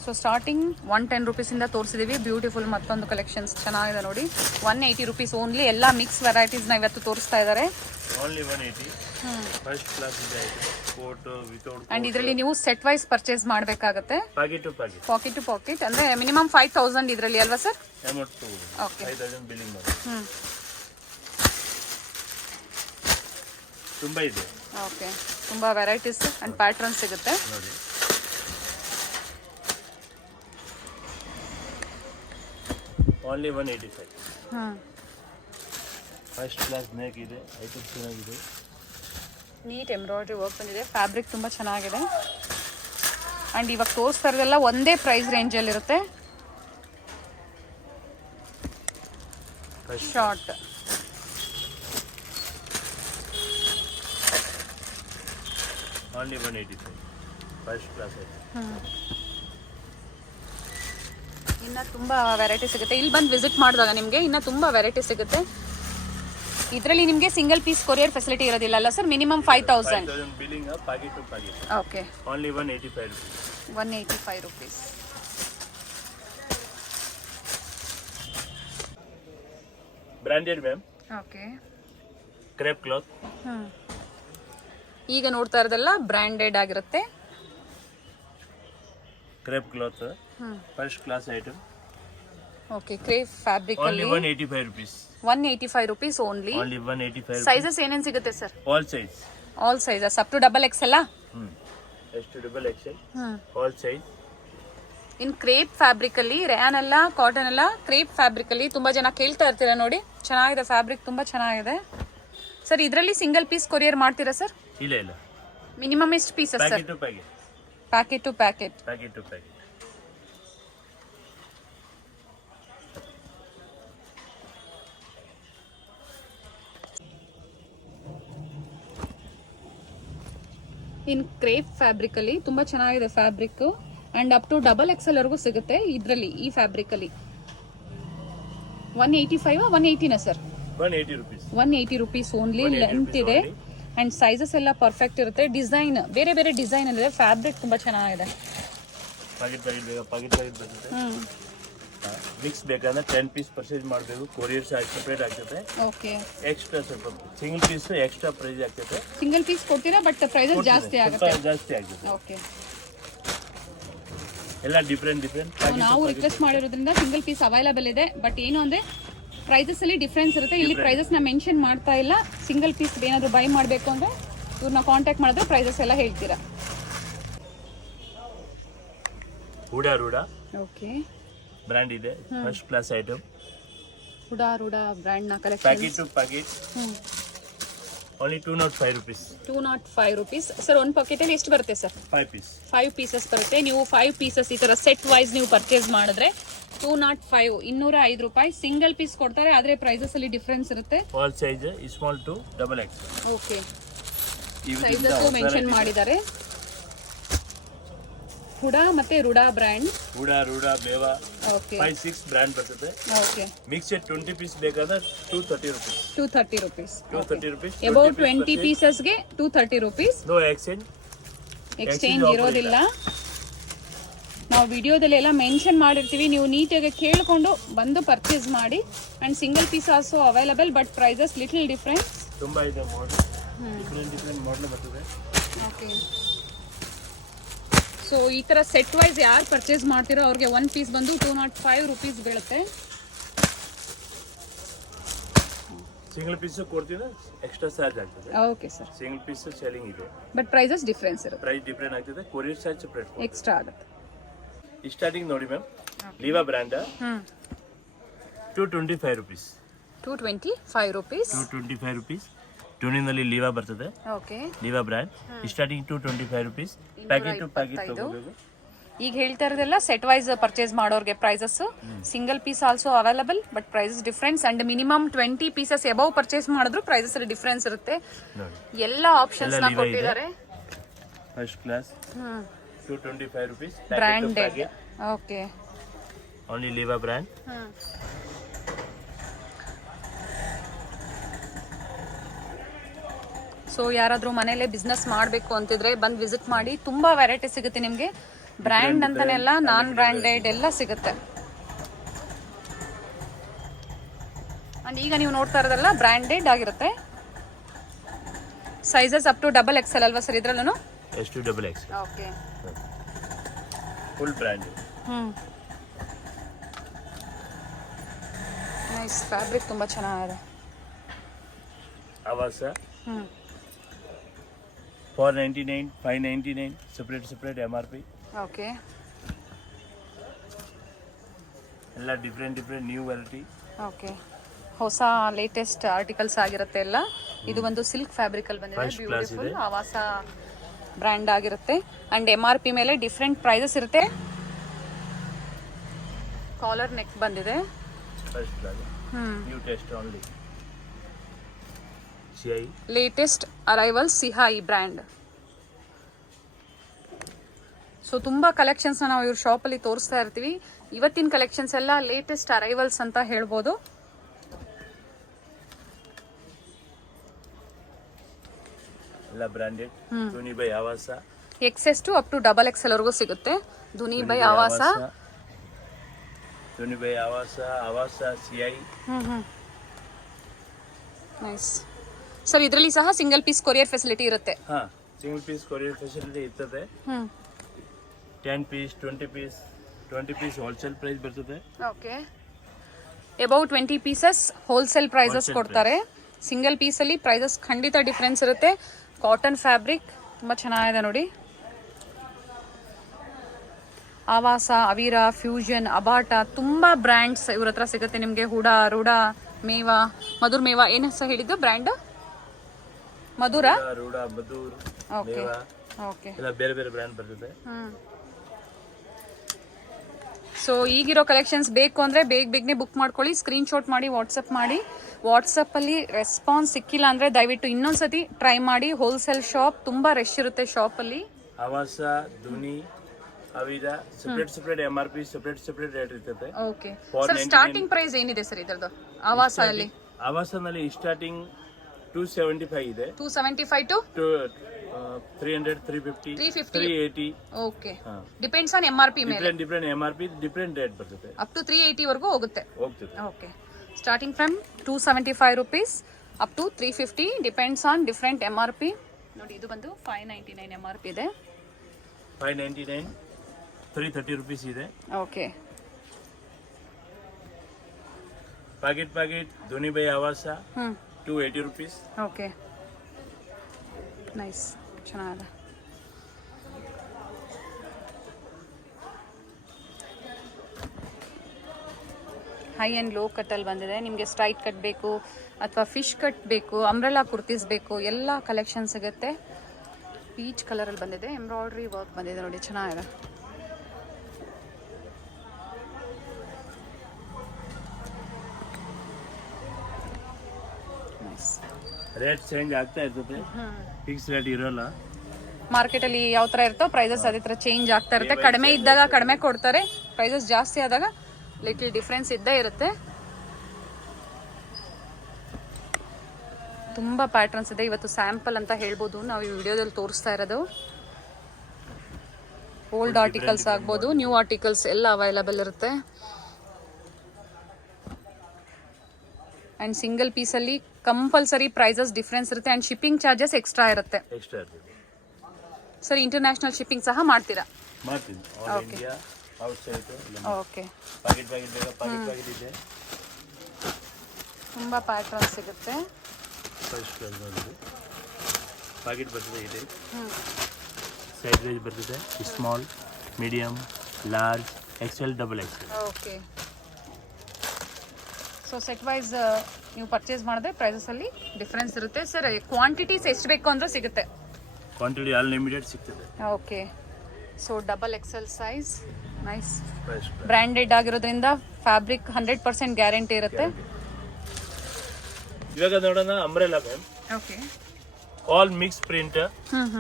So starting ₹110 ಇಂದ ತೋರಿಸಿದೀವಿ. Beautiful ಮತ್ತೊಂದು collections ಚೆನ್ನಾಗಿದೆ ನೋಡಿ. ₹180 ಓನ್ಲಿ. ಎಲ್ಲ ಮಿಕ್ಸ್ ವೆರೈಟೀಸ್ನ ಇವತ್ತು ತೋರಿಸ್ತಾ ಇದ್ದಾರೆ. Only 180. First class ಇದೆ. Coat without. ಅಂಡ್ ಇದರಲ್ಲಿ ನೀವು ಸೆಟ್ ವೈಸ್ ಪರ್ಚೇಸ್ ಮಾಡಬೇಕಾಗತ್ತೆ. Packet to packet. Packet to packet ಅಂದ್ರೆ ಮಿನಿಮಮ್ 5000 ಇದರಲ್ಲಿ ಅಲ್ವಾ ಸರ್? Amount ತಗೋಬೋದು. Okay. 5000 ಬಿಲ್ಲಿಂಗ್ ಮಾಡಿ. ಹ್ಮ್, ತುಂಬಾ ಇದೆ ಓಕೆ. ತುಂಬಾ ವೆರೈಟೀಸ್ ಅಂಡ್ ಪ್ಯಾಟರ್ನ್ ಸಿಗುತ್ತೆ. ನೋಡಿ. Only 185. Hmm, first class neck ಇದೆ. ಐಟಮ್ ಚೆನ್ನಾಗಿದೆ. ನೀಟ್ ಎಂಬ್ರಾಯ್ಡ್ರಿ ವರ್ಕ್ ಬಂದಿದೆ. ಫ್ಯಾಬ್ರಿಕ್ ತುಂಬ ಚೆನ್ನಾಗಿದೆ. ಆ್ಯಂಡ್ ಇವಾಗ ತೋರಿಸ್ತಾ ಇರೋದೆಲ್ಲ ಒಂದೇ ಪ್ರೈಸ್ ರೇಂಜಲ್ಲಿರುತ್ತೆ. Short Only 185. ಫಸ್ಟ್ ಕ್ಲಾಸ್ ಇದೆ. ಇನ್ನು ತುಂಬ ವೆರೈಟಿ ಸಿಗುತ್ತೆ. ಇಲ್ಲಿ ಬಂದು ವಿಸಿಟ್ ಮಾಡಿದಾಗ ನಿಮಗೆ ಇನ್ನೂ ತುಂಬ ವೆರೈಟಿ ಸಿಗುತ್ತೆ. ಇದರಲ್ಲಿ ನಿಮಗೆ ಸಿಂಗಲ್ ಪೀಸ್ ಕೊರಿಯರ್ ಫೆಸಿಲಿಟಿ ಇರೋದಿಲ್ಲ ಅಲ್ಲ sir? Minimum 5000. 5000 billing packet to packet. Okay. Only 185 rupees. ₹185. Branded ma'am. Okay. Crepe cloth. ಈಗ ನೋಡ್ತಾ ಇರೋದೆಲ್ಲ ಬ್ರ್ಯಾಂಡೆಡ್ ಆಗಿರುತ್ತೆ. Crepe cloth. First class item. Okay. Crepe fabric Only ಅಲ್ಲಿ 185 rupees. ₹185 ಓನ್ಲಿ. Only 185 ಸೈಜಸ್ ಏನೇನು ಸಿಗುತ್ತೆ sir? All size. All sizes up to XXL. S to double XL. All size. In crepe fabric ಅಲ್ಲಿ rayon ಅಲ್ಲ, cotton ಅಲ್ಲ, crepe fabric ಅಲ್ಲಿ ತುಂಬಾ ಜನ ಕೇಳ್ತಾ ಇರ್ತೀರಾ ನೋಡಿ. ಚೆನ್ನಾಗಿದೆ ಫ್ಯಾಬ್ರಿಕ್, ತುಂಬಾ ಚೆನ್ನಾಗಿದೆ ಸರ್. ಇದರಲ್ಲಿ ಸಿಂಗಲ್ ಪೀಸ್ ಕೊರಿಯರ್ ಮಾಡ್ತೀರಾ ಸರ್? ಇಲ್ಲ. ಮಿನಿಮಮ್ ಎಷ್ಟು pieces sir? Packet to packet. Packet to packet. Packet to packet. In crepe fabric ಅಲ್ಲಿ ತುಂಬಾ ಚೆನ್ನಾಗಿದೆ fabric. And up to XXL ವರೆಗೂ ಸಿಗುತ್ತೆ ಇದರಲ್ಲಿ. ಈ ಫ್ಯಾಬ್ರಿಕ್ ಅಲ್ಲಿ 185 180ನಾ ಸರ್? 180 rupees. ₹180 ಓನ್ಲಿ. ಲೆಂತ್ ಇದೆ ಅಂಡ್ ಸೈಜಸ್ ಎಲ್ಲ ಪರ್ಫೆಕ್ಟ್ ಇರುತ್ತೆ. ಡಿಸೈನ್ ಬೇರೆ ಬೇರೆ ಡಿಸೈನ್ ಇದೆ. ಫ್ಯಾಬ್ರಿಕ್ ತುಂಬಾ ಚೆನ್ನಾಗಿದೆ. ಪ್ಯಾಕೆಟ್ ಬರ್ತದೆ. ಮಿಕ್ಸ್ ಬೇಕಂದ್ರೆ 10 ಪೀಸ್ ಪರ್ಚೇಸ್ ಮಾಡಬೇಕು. ಕೊರಿಯರ್ ಸೆಪರೇಟ್ ಆಗ್ತದೆ. ಓಕೆ. ಎಕ್ಸ್ಟ್ರಾ ಸ್ವಲ್ಪ ಸಿಂಗಲ್ ಪೀಸ್ ಎಕ್ಸ್ಟ್ರಾ ಪ್ರೈಸ್ ಆಗ್ತದೆ. ಸಿಂಗಲ್ ಪೀಸ್ ಕೊಡ್ತೀರಾ ಬಟ್ ಪ್ರೈಸಸ್ ಜಾಸ್ತಿ ಆಗುತ್ತೆ. ಜಾಸ್ತಿ ಆಗ್ತದೆ. ಓಕೆ. ಎಲ್ಲ ಡಿಫ್ರೆಂಟ್ ನಾವು ರಿಕ್ವೆಸ್ಟ್ ಮಾಡಿರೋದ್ರಿಂದ ಸಿಂಗಲ್ ಪೀಸ್ ಅವೈಲಬಲ್ ಇದೆ. ಬಟ್ ಏನು ಅಂದ್ರೆ ಪ್ರೈಸಸ್ ಅಲ್ಲಿ ಡಿಫ್ರೆನ್ಸ್ ಇರುತ್ತೆ. ಇಲ್ಲಿ ಪ್ರೈಸಸ್ ನ ಮೆನ್ಷನ್ ಮಾಡ್ತಾ ಇಲ್ಲ. ಸಿಂಗಲ್ ಪೀಸ್ ಏನಾದ್ರು ಬೈ ಮಾಡಬೇಕು ಅಂದ್ರೆ ಇವ್ರನ್ನ ಕಾಂಟ್ಯಾಕ್ಟ್ ಮಾಡಿದ್ರೆ ಪ್ರೈಸಸ್ ಎಲ್ಲ ಹೇಳ್ತೀರಾ. ಹೂಡಾ ರೂಡಾ ಓಕೆ, ಬ್ರ್ಯಾಂಡ್ ಇದೆ, ಫಸ್ಟ್ ಕ್ಲಾಸ್ ಐಟಮ್. ರೂಡಾ ಬ್ರ್ಯಾಂಡ್ ನ collection. Packet to packet only 205 rupees. 205 rupees. Sir ಒಂದು ಪಾಕೆಟ್ ಅಲ್ಲಿ ಎಷ್ಟು ಬರುತ್ತೆ ಸರ್? 5 piece. 5 ಪೀಸಸ್ ಬರುತ್ತೆ. ನೀವು 5 ಪೀಸಸ್ ಈ ತರ ಸೆಟ್ ವೈಸ್ ನೀವು ಪರ್ಚೇಸ್ ಮಾಡಿದ್ರೆ 205 205 ರೂಪಾಯಿ ಸಿಂಗಲ್ ಪೀಸ್ ಕೊಡ್ತಾರೆ. ಆದ್ರೆ ಪ್ರೈಸಸ್ ಅಲ್ಲಿ ಡಿಫರೆನ್ಸ್ ಇರುತ್ತೆ. All size small to double X. Okay, sizes mention ಮಾಡಿದ್ದಾರೆ. ಹುಡಾ ಮತ್ತೆ ರೂಡಾ ಬ್ರ್ಯಾಂಡ್. ರೂಡಾ ಮೇವಾ ಓಕೆ 5-6 ಬ್ರ್ಯಾಂಡ್ ಬರ್ತದೆ. ಓಕೆ, ಮಿಕ್ಸ್ 20 ಪೀಸ್ ಬೇಕಾದ್ರೆ 230 rupees. 230 rupees. 230 rupees. ಅಬೌಟ್ 20 ಪೀಸಸ್ಗೆ 230 rupees. No exchange. ಎಕ್ಸ್ಚೇಂಜ್ ಇರೋದಿಲ್ಲ. ನಾವು ವಿಡಿಯೋದಲ್ಲಿ ಎಲ್ಲ ಮೆನ್ಷನ್ ಮಾಡಿರ್ತೀವಿ, ನೀವು ನೀಟಾಗಿ ಕೇಳಿಕೊಂಡು ಬಂದು ಪರ್ಚೇಸ್ ಮಾಡಿ. And single piece also available, but prices little difference. ತುಂಬಾ ಇದೆ ಮಾಡೆಲ್, ಡಿಫ್ರೆಂಟ್ ಮಾಡೆಲ್ ಬರ್ತದೆ. ಓಕೆ, ಸೊ ಈ ತರ ಸೆಟ್ ವೈಸ್ ಯಾರು ಪರ್ಚೇಸ್ ಮಾಡ್ತೀರೋ ಅವ್ರಿಗೆ ಒನ್ ಪೀಸ್ ಬಂದು 205 rupees ಬೀಳುತ್ತೆ. ಸಿಂಗಲ್ ಪೀಸ್ ಕೊಡ್ತೀರಾ ಎಕ್ಸ್ಟ್ರಾ ಚಾರ್ಜ್ ಆಗ್ತದೆ. Okay sir, single piece selling ಇದೆ, ಬಟ್ ಪ್ರೈಸಸ್ ಡಿಫ್ರೆನ್ಸ್ ಇರುತ್ತೆ. ಪ್ರೈಸ್ ಡಿಫ್ರೆಂಟ್ ಆಗ್ತದೆ. ಕೊರಿಯರ್ ಚಾರ್ಜ್ ಸೆಪರೇಟ್ ಎಕ್ಸ್ಟ್ರಾ ಆಗುತ್ತೆ. ಸ್ಟಾರ್ಟಿಂಗ್ ನೋಡಿ ಮ್ಯಾಮ್, ಲೀವಾ ಬ್ರ್ಯಾಂಡ್ 225 rupees. 225 rupees. 225 rupees. ಟೂನಿನಲ್ಲಿ ಲೀವಾ ಬರ್ತದೆ. ಓಕೆ, ಲೀವಾ brand starting 225 rupees. Packet to packet ತಗೋಬೇಕು. ಈಗ ಹೇಳ್ತಾ ಇರೋದೆಲ್ಲ ಸೆಟ್ ವೈಸ್ ಪರ್ಚೇಸ್ ಮಾಡೋರಿಗೆ prices. Single piece also available, but prices difference. And minimum 20 pieces above purchase ಮಾಡಿದ್ರು ಪ್ರೈಸಸ್ ಅಲ್ಲಿ ಡಿಫ್ರೆನ್ಸ್ ಇರುತ್ತೆ. ಎಲ್ಲ ಆಪ್ಷನ್ಸ್ ನ ಕೊಟ್ಟಿದ್ದಾರೆ. First class 225 rupees. Branded. Okay, only ಲೀವಾ ಬ್ರ್ಯಾಂಡ್. ಸೊ ಯಾರಾದ್ರೂ ಮನೇಲೆ ಬಿಸ್ನೆಸ್ ಮಾಡಬೇಕು ಅಂತಿದ್ರೆ ಬಂದು ವಿಸಿಟ್ ಮಾಡಿ. ತುಂಬಾ ವೆರೈಟಿ ಸಿಗುತ್ತೆ ನಿಮಗೆ. ಬ್ರ್ಯಾಂಡ್ ಅಂತಾನೆ ಎಲ್ಲ, ನಾನ್ ಬ್ರ್ಯಾಂಡೆಡ್ ಎಲ್ಲ ಸಿಗುತ್ತೆ. ಅಂಡ್ ಈಗ ನೀವು ನೋಡ್ತಾ ಇರೋದೆಲ್ಲ ಬ್ರ್ಯಾಂಡೆಡ್ ಆಗಿರುತ್ತೆ. Sizes up to double XL ಅಲ್ವಾ ಸರ್ ಇದ್ರಲ್ಲೂ? ಎಷ್ಟು double X. Okay, full brand. Nice, fabric ತುಂಬಾ ಚೆನ್ನಾಗಿದೆ. Avaasa 499, 599 separate MRP. ಓಕೆ, ಎಲ್ಲ ಡಿಫ್ರೆಂಟ್ ನ್ಯೂ ವೆರೈಟಿ. ಓಕೆ, ಹೊಸ ಲೇಟೆಸ್ಟ್ ಆರ್ಟಿಕಲ್ಸ್ ಆಗಿರುತ್ತೆ ಎಲ್ಲ. ಇದು ಒಂದು ಸಿಲ್ಕ್ ಫ್ಯಾಬ್ರಿಕ್ ಅಲ್ಲಿ ಬಂದಿದೆ, ಬ್ಯೂಟಿಫುಲ್ ಆವಾಸ ಬ್ರ್ಯಾಂಡ್ ಆಗಿರುತ್ತೆ. ಅಂಡ್ MRP ಮೇಲೆ ಡಿಫ್ರೆಂಟ್ ಪ್ರೈಸಸ್ ಇರುತ್ತೆ. ಕಾಲರ್ ನೆಕ್ ಬಂದಿದೆ. First class new test only. ಸಿಐ ಲೇಟೆಸ್ಟ್ ಅರೈವಲ್ ಸಿಹಾಯಿ ಬ್ರ್ಯಾಂಡ್. ಸೊ ತುಂಬಾ ಕಲೆಕ್ಷನ್ಸ್ ನಾವು ಇವ್ರ ಶಾಪ್ ಅಲ್ಲಿ ತೋರಿಸ್ತಾ ಇರ್ತೀವಿ. ಇವತ್ತಿನ ಕಲೆಕ್ಷನ್ಸ್ ಎಲ್ಲ ಲೇಟೆಸ್ಟ್ ಅರೈವಲ್ಸ್ ಅಂತ ಹೇಳ್ಬೋದು. ಎಲ್ಲ branded. Dhuni by Avaasa XS to up to double XL ವರೆಗೂ ಸಿಗುತ್ತೆ. ಧುನಿ ಬೈ ಆವಾಸ, ಧುನಿ ಬೈ ಆವಾಸ ಸಿಐ. Nice sir. ಇದರಲ್ಲಿ ಸಹ ಸಿಂಗಲ್ ಪೀಸ್ ಕೊರಿಯರ್ ಫೆಸಿಲಿಟಿ ಇರುತ್ತೆ. ಹಾ, ಸಿಂಗಲ್ ಪೀಸ್ ಕೊರಿಯರ್ ಫೆಸಿಲಿಟಿ ಇರ್ತದೆ. 10 ಪೀಸ್ 20 ಪೀಸ್ ಹೋಲ್ಸೇಲ್ ಪ್ರೈಸ್ ಬರ್ತದೆ. Okay, about 20 pieces wholesale prices ಕೊಡ್ತಾರೆ. ಸಿಂಗಲ್ ಪೀಸ್ ಅಲ್ಲಿ ಪ್ರೈಸಸ್ ಖಂಡಿತ ಡಿಫ್ರೆನ್ಸ್ ಇರುತ್ತೆ. ಕಾಟನ್ ಫ್ಯಾಬ್ರಿಕ್ ತುಂಬಾ ಚೆನ್ನಾಗಿದೆ ನೋಡಿ. ಆವಾಸ, ಅವೀರಾ, ಫ್ಯೂಷನ್, ಅಬಾಟ ತುಂಬಾ ಬ್ರ್ಯಾಂಡ್ಸ್ ಇವ್ರ ಹತ್ರ ಸಿಗುತ್ತೆ ನಿಮಗೆ. ರೂಡಾ ಮೇವಾ, ಮಧುರ್ ಮೇವಾ. ಏನು ಸಹ ಹೇಳಿದ್ದು ಬ್ರ್ಯಾಂಡ್? ರೂಡಾ ಮಧುರ್. ಓಕೆ, ಎಲ್ಲ ಬೇರೆ ಬ್ರ್ಯಾಂಡ್ ಬರ್ತದೆ. ಸೊ ಈಗಿರೋ ಕಲೆಕ್ಷನ್ಸ್ ಬೇಕು ಅಂದ್ರೆ ಬೇಗನೆ ಬುಕ್ ಮಾಡ್ಕೊಳ್ಳಿ. ಸ್ಕ್ರೀನ್ ಶಾಟ್ ಮಾಡಿ ವಾಟ್ಸಪ್ ಮಾಡಿ. ವಾಟ್ಸಪ್ ಅಲ್ಲಿ ರೆಸ್ಪಾನ್ಸ್ ಸಿಕ್ಕಿಲ್ಲ ಅಂದ್ರೆ ದಯವಿಟ್ಟು ಇನ್ನೊಂದ್ಸತಿ ಟ್ರೈ ಮಾಡಿ. ಹೋಲ್ಸೇಲ್ ಶಾಪ್, ತುಂಬಾ ರಶ್ ಇರುತ್ತೆ ಶಾಪ್ ಅಲ್ಲಿ. Avaasa, Dhuni, Avira separate MRP separate rate ಇರ್ತದೆ. ಓಕೆ ಸರ್, ಸ್ಟಾರ್ಟಿಂಗ್ ಪ್ರೈಸ್ ಏನಿದೆ ಸರ್ ಇದರದ್ದು ಆವಾಸ ಅಲ್ಲಿ? ಆವಾಸನಲ್ಲಿ ಸ್ಟಾರ್ಟಿಂಗ್ 275 ಇದೆ. 275 ಟು 300, 350, 380. ಓಕೆ, ಡಿಪೆಂಡ್ಸ್ ಆನ್ MRP ಮೇಲೆ. ಡಿಫರೆಂಟ್ MRP ಡಿಫರೆಂಟ್ ರೇಟ್ ಬರ್ತದೆ. ಅಪ್ ಟು 380 ವರೆಗೂ ಹೋಗುತ್ತೆ. Okay, starting from 275 rupees up to 350, depends on different MRP. ನೋಡಿ ಇದು ಬಂದು 599 MRP ಇದೆ. 599, 330 rupees ಇದೆ. ಓಕೆ, ಪ್ಯಾಕೆಟ್ ಧೋನಿ ಬೈ ಆವಾಸ ಹ್ಞೂ 280 rupees. ಓಕೆ ನೈಸ್ ಚೆನ್ನಾಗಿದೆ. ಹೈ ಆ್ಯಂಡ್ ಲೋ ಕಟ್ಟಲ್ಲಿ ಬಂದಿದೆ. ನಿಮಗೆ ಸ್ಟ್ರೈಟ್ ಕಟ್ ಬೇಕು ಅಥವಾ ಫಿಶ್ ಕಟ್ ಬೇಕು, ಅಂಬ್ರೆಲಾ ಕುರ್ತೀಸ್ ಬೇಕು, ಎಲ್ಲ ಕಲೆಕ್ಷನ್ ಸಿಗುತ್ತೆ. ಪೀಚ್ ಕಲರಲ್ಲಿ ಬಂದಿದೆ, ಎಂಬ್ರಾಯ್ಡ್ರಿ ವರ್ಕ್ ಬಂದಿದೆ ನೋಡಿ, ಚೆನ್ನಾಗಿದೆ. ರೇಟ್ ಚೇಂಜ್ ಆಗ್ತಾ ಇರ್ತದೆ, ಫಿಕ್ಸ್ ರೇಟ್ ಇರೋಲ್ಲ. ಮಾರ್ಕೆಟಲ್ಲಿ ಯಾವ ಥರ ಇರುತ್ತೋ ಪ್ರೈಸಸ್ ಅದೇ ಥರ ಚೇಂಜ್ ಆಗ್ತಾ ಇರುತ್ತೆ. ಕಡಿಮೆ ಇದ್ದಾಗ ಕಡಿಮೆ ಕೊಡ್ತಾರೆ, ಪ್ರೈಸಸ್ ಜಾಸ್ತಿ ಆದಾಗ ಲಿಟಲ್ ಡಿಫ್ರೆನ್ಸ್ ಇದ್ದೇ ಇರುತ್ತೆ. ತುಂಬ ಪ್ಯಾಟರ್ನ್ಸ್ ಇದೆ. ಇವತ್ತು ಸ್ಯಾಂಪಲ್ ಅಂತ ಹೇಳ್ಬೋದು, ನಾವು ಈ ವಿಡಿಯೋದಲ್ಲಿ ತೋರಿಸ್ತಾ ಇರೋದು. ಓಲ್ಡ್ ಆರ್ಟಿಕಲ್ಸ್ ಆಗ್ಬೋದು, ನ್ಯೂ ಆರ್ಟಿಕಲ್ಸ್ ಎಲ್ಲ ಅವೈಲಬಲ್ ಇರುತ್ತೆ. ಆ್ಯಂಡ್ ಸಿಂಗಲ್ ಪೀಸಲ್ಲಿ ಕಂಪಲ್ಸರಿ ಪ್ರೈಸಸ್ ಡಿಫ್ರೆನ್ಸ್ ಇರುತ್ತೆ ಆ್ಯಂಡ್ ಶಿಪ್ಪಿಂಗ್ ಚಾರ್ಜಸ್ ಎಕ್ಸ್ಟ್ರಾ ಇರುತ್ತೆ. ಎಕ್ಸ್ಟ್ರಾ ಇರ್ತದೆ ಸರ್, ಇಂಟರ್ನ್ಯಾಷನಲ್ ಶಿಪ್ಪಿಂಗ್ ಸಹ ಮಾಡ್ತೀರಾ? ಮಾಡ್ತೀನಿ, all India outside. Okay, packet packet ಇದೆ. ತುಂಬ ಪ್ಯಾಟರ್ನ್ ಸಿಗುತ್ತೆ. ಫಸ್ಟ್ ಪ್ಯಾಕೆಟ್ ಬರ್ತದೆ ಇದೆ, ಸೈಡ್ ರೇಂಜ್ ಬರ್ತದೆ, small, medium, large, XL, double XL. Okay, so set wise ನೀವು ಪರ್ಚೇಸ್ ಮಾಡಿದ್ರೆ ಪ್ರೈಸಸಲ್ಲಿ ಡಿಫ್ರೆನ್ಸ್ ಇರುತ್ತೆ. ಸರ್, ಕ್ವಾಂಟಿಟೀಸ್ ಎಷ್ಟು ಬೇಕು ಅಂದರೆ ಸಿಗುತ್ತೆ? ಕ್ವಾಂಟಿಟಿ ಅನ್ಲಿಮಿಟೆಡ್ ಸಿಗ್ತದೆ. Okay, so double XL size, nice. First branded ಆಗಿರೋದ್ರಿಂದ ಫ್ಯಾಬ್ರಿಕ್ 100% ಗ್ಯಾರಂಟಿ ಇರುತ್ತೆ. ಇವಾಗ ನೋಡೋಣ umbrella ma'am. Okay, all mix print,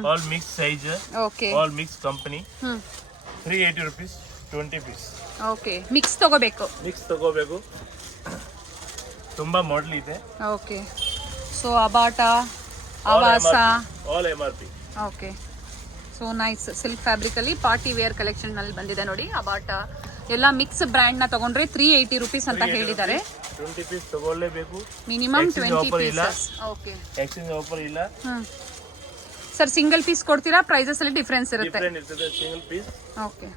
all mix size, okay, all mix company. 380 rupees 20 piece. Okay, mix ತಗೋಬೇಕು. ಮಿಕ್ಸ್ ತಗೋಬೇಕು. ತುಂಬಾ ಮಾಡೆಲ್ ಇದೆ. Okay, so ಅಬಾಟ, Avaasa, all MRP. Okay, so nice. Silk fabric ಅಲ್ಲಿ ಪಾರ್ಟಿ ವೇರ್ ಕಲೆಕ್ಷನ್ ನಲ್ಲಿ ಬಂದಿದೆ ನೋಡಿ. ಅಬಾಟ ಎಲ್ಲ ಮಿಕ್ಸ್ ಬ್ರ್ಯಾಂಡ್ ನ ತಗೊಂಡ್ರೆ 380 rupees ಅಂತ ಹೇಳಿದ್ದಾರೆ. 20 ಪೀಸ್ ತಗೊಳ್ಳೇಬೇಕು, ಮಿನಿಮಮ್ 20 offer ಇಲ್ಲ. ಪೀಸಸ್. ಓಕೆ, ಎಕ್ಸ್ಚೇಂಜ್ ಆಫರ್ ಇಲ್ಲ. ಸರ್, ಸಿಂಗಲ್ ಪೀಸ್ ಕೊಡ್ತೀರಾ? ಪ್ರೈಸಸ್ ಅಲ್ಲಿ ಡಿಫರೆನ್ಸ್ ಇರುತ್ತೆ. ಡಿಫರೆಂಟ್ ಇರ್ತದೆ. Single piece okay,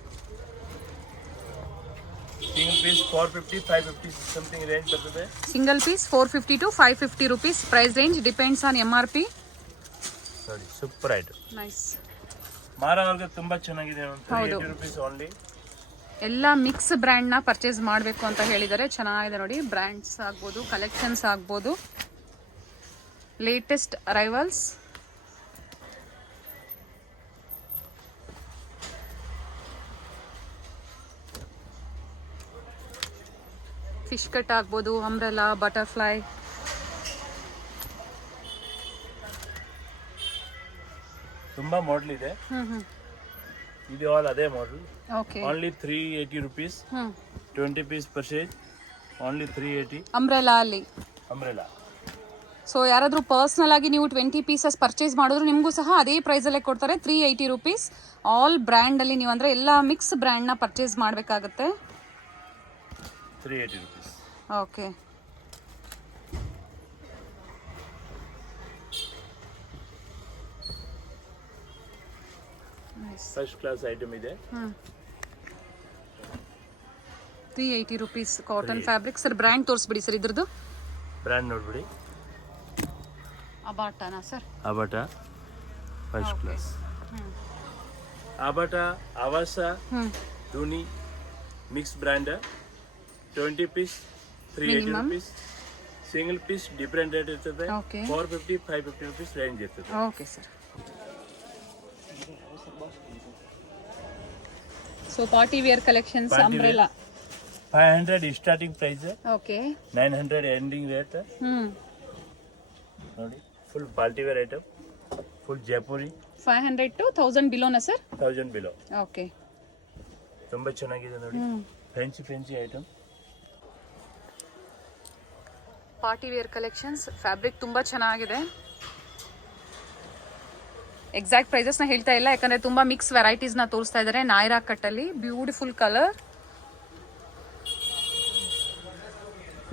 single piece 450 550 something range ಬರ್ತದೆ. Single piece 450 to 550 rupees price range, depends on MRP. ನೋಡಿ, ಸೂಪರ್ ಐಟಮ್. ನೈಸ್. ಮಾರೋರ್ಗೆ ತುಂಬಾ ಚೆನ್ನಾಗಿದೆ. 380 rupees ಓನ್ಲಿ. ಎಲ್ಲ ಮಿಕ್ಸ್ ಬ್ರ್ಯಾಂಡ್ ನ ಪರ್ಚೇಸ್ ಮಾಡಬೇಕು ಅಂತ ಹೇಳಿದ್ದಾರೆ. ಚೆನ್ನಾಗಿದೆ ನೋಡಿ, ಬ್ರ್ಯಾಂಡ್ಸ್ ಆಗ್ಬೋದು, ಕಲೆಕ್ಷನ್ಸ್ ಆಗ್ಬೋದು, ಲೇಟೆಸ್ಟ್ ಅರೈವಲ್ಸ್. ಫಿಶ್ ಕಟ್ ಆಗ್ಬೋದು, ಅಂಬ್ರೆಲಾ, ಬಟರ್ಫ್ಲೈ. ತುಂಬಾ ಮಾಡೆಲ್ ಇದೆ. ಇದು ಆಲ್ ಅದೇ model. Okay, only 380 rupees 20 piece purchase. Only 380 umbrella ಅಲ್ಲಿ. ಅಂಬ್ರೆಲಾ. ಸೊ ಯಾರಾದರೂ ಪರ್ಸ್ನಲ್ ಆಗಿ ನೀವು 20 ಪೀಸಸ್ ಪರ್ಚೇಸ್ ಮಾಡಿದ್ರು ನಿಮಗೂ ಸಹ ಅದೇ ಪ್ರೈಸಲ್ಲೇ ಕೊಡ್ತಾರೆ, 380 rupees. ಆಲ್ ಬ್ರ್ಯಾಂಡಲ್ಲಿ ನೀವು ಅಂದರೆ ಎಲ್ಲ ಮಿಕ್ಸ್ ಬ್ರ್ಯಾಂಡ್ನ ಪರ್ಚೇಸ್ ಮಾಡಬೇಕಾಗುತ್ತೆ. 380 rupees. Okay, first class item ಇದೆ. 380 rupees cotton fabric. Sir, brand ತೋರಿಸ್ಬಿಡಿ ಸರ್ ಇದ್ರದ್ದು. ಬ್ರ್ಯಾಂಡ್ ನೋಡ್ಬಿಡಿ. ಅಬಾಟಾನಾ ಸರ್? ಅಬಾಟ ಫಸ್ಟ್ ಕ್ಲಾಸ್. ಅಬಾಟ, ಆವಾಸ, Dhoni mix brand. 20 piece 380 rupees. Single piece different rate ಇರ್ತದೆ. 450 550 rupees ರೇಂಜ್ ಇರ್ತದೆ. Okay sir. So party wear collections, umbrella 500 starting price. Okay, 900 ending rate. ನೋಡಿ, full party wear item, full Jaipuri. 500 to 1000 ಬಿಲೋನಾ sir? 1000 below. Okay, ತುಂಬಾ ಚೆನ್ನಾಗಿದೆ ನೋಡಿ. ಫ್ರೆಂಚಿ item. Party wear collections, fabric ತುಂಬ ಚೆನ್ನಾಗಿದೆ. ಎಕ್ಸಾಕ್ಟ್ ಪ್ರೈಸಸ್ನ ಹೇಳ್ತಾ ಇಲ್ಲ, ಯಾಕಂದರೆ ತುಂಬ ಮಿಕ್ಸ್ ವೆರೈಟೀಸ್ನ ತೋರಿಸ್ತಾ ಇದ್ದಾರೆ. ನಾಯ್ರಾ ಕಟ್ಟಲ್ಲಿ ಬ್ಯೂಟಿಫುಲ್ ಕಲರ್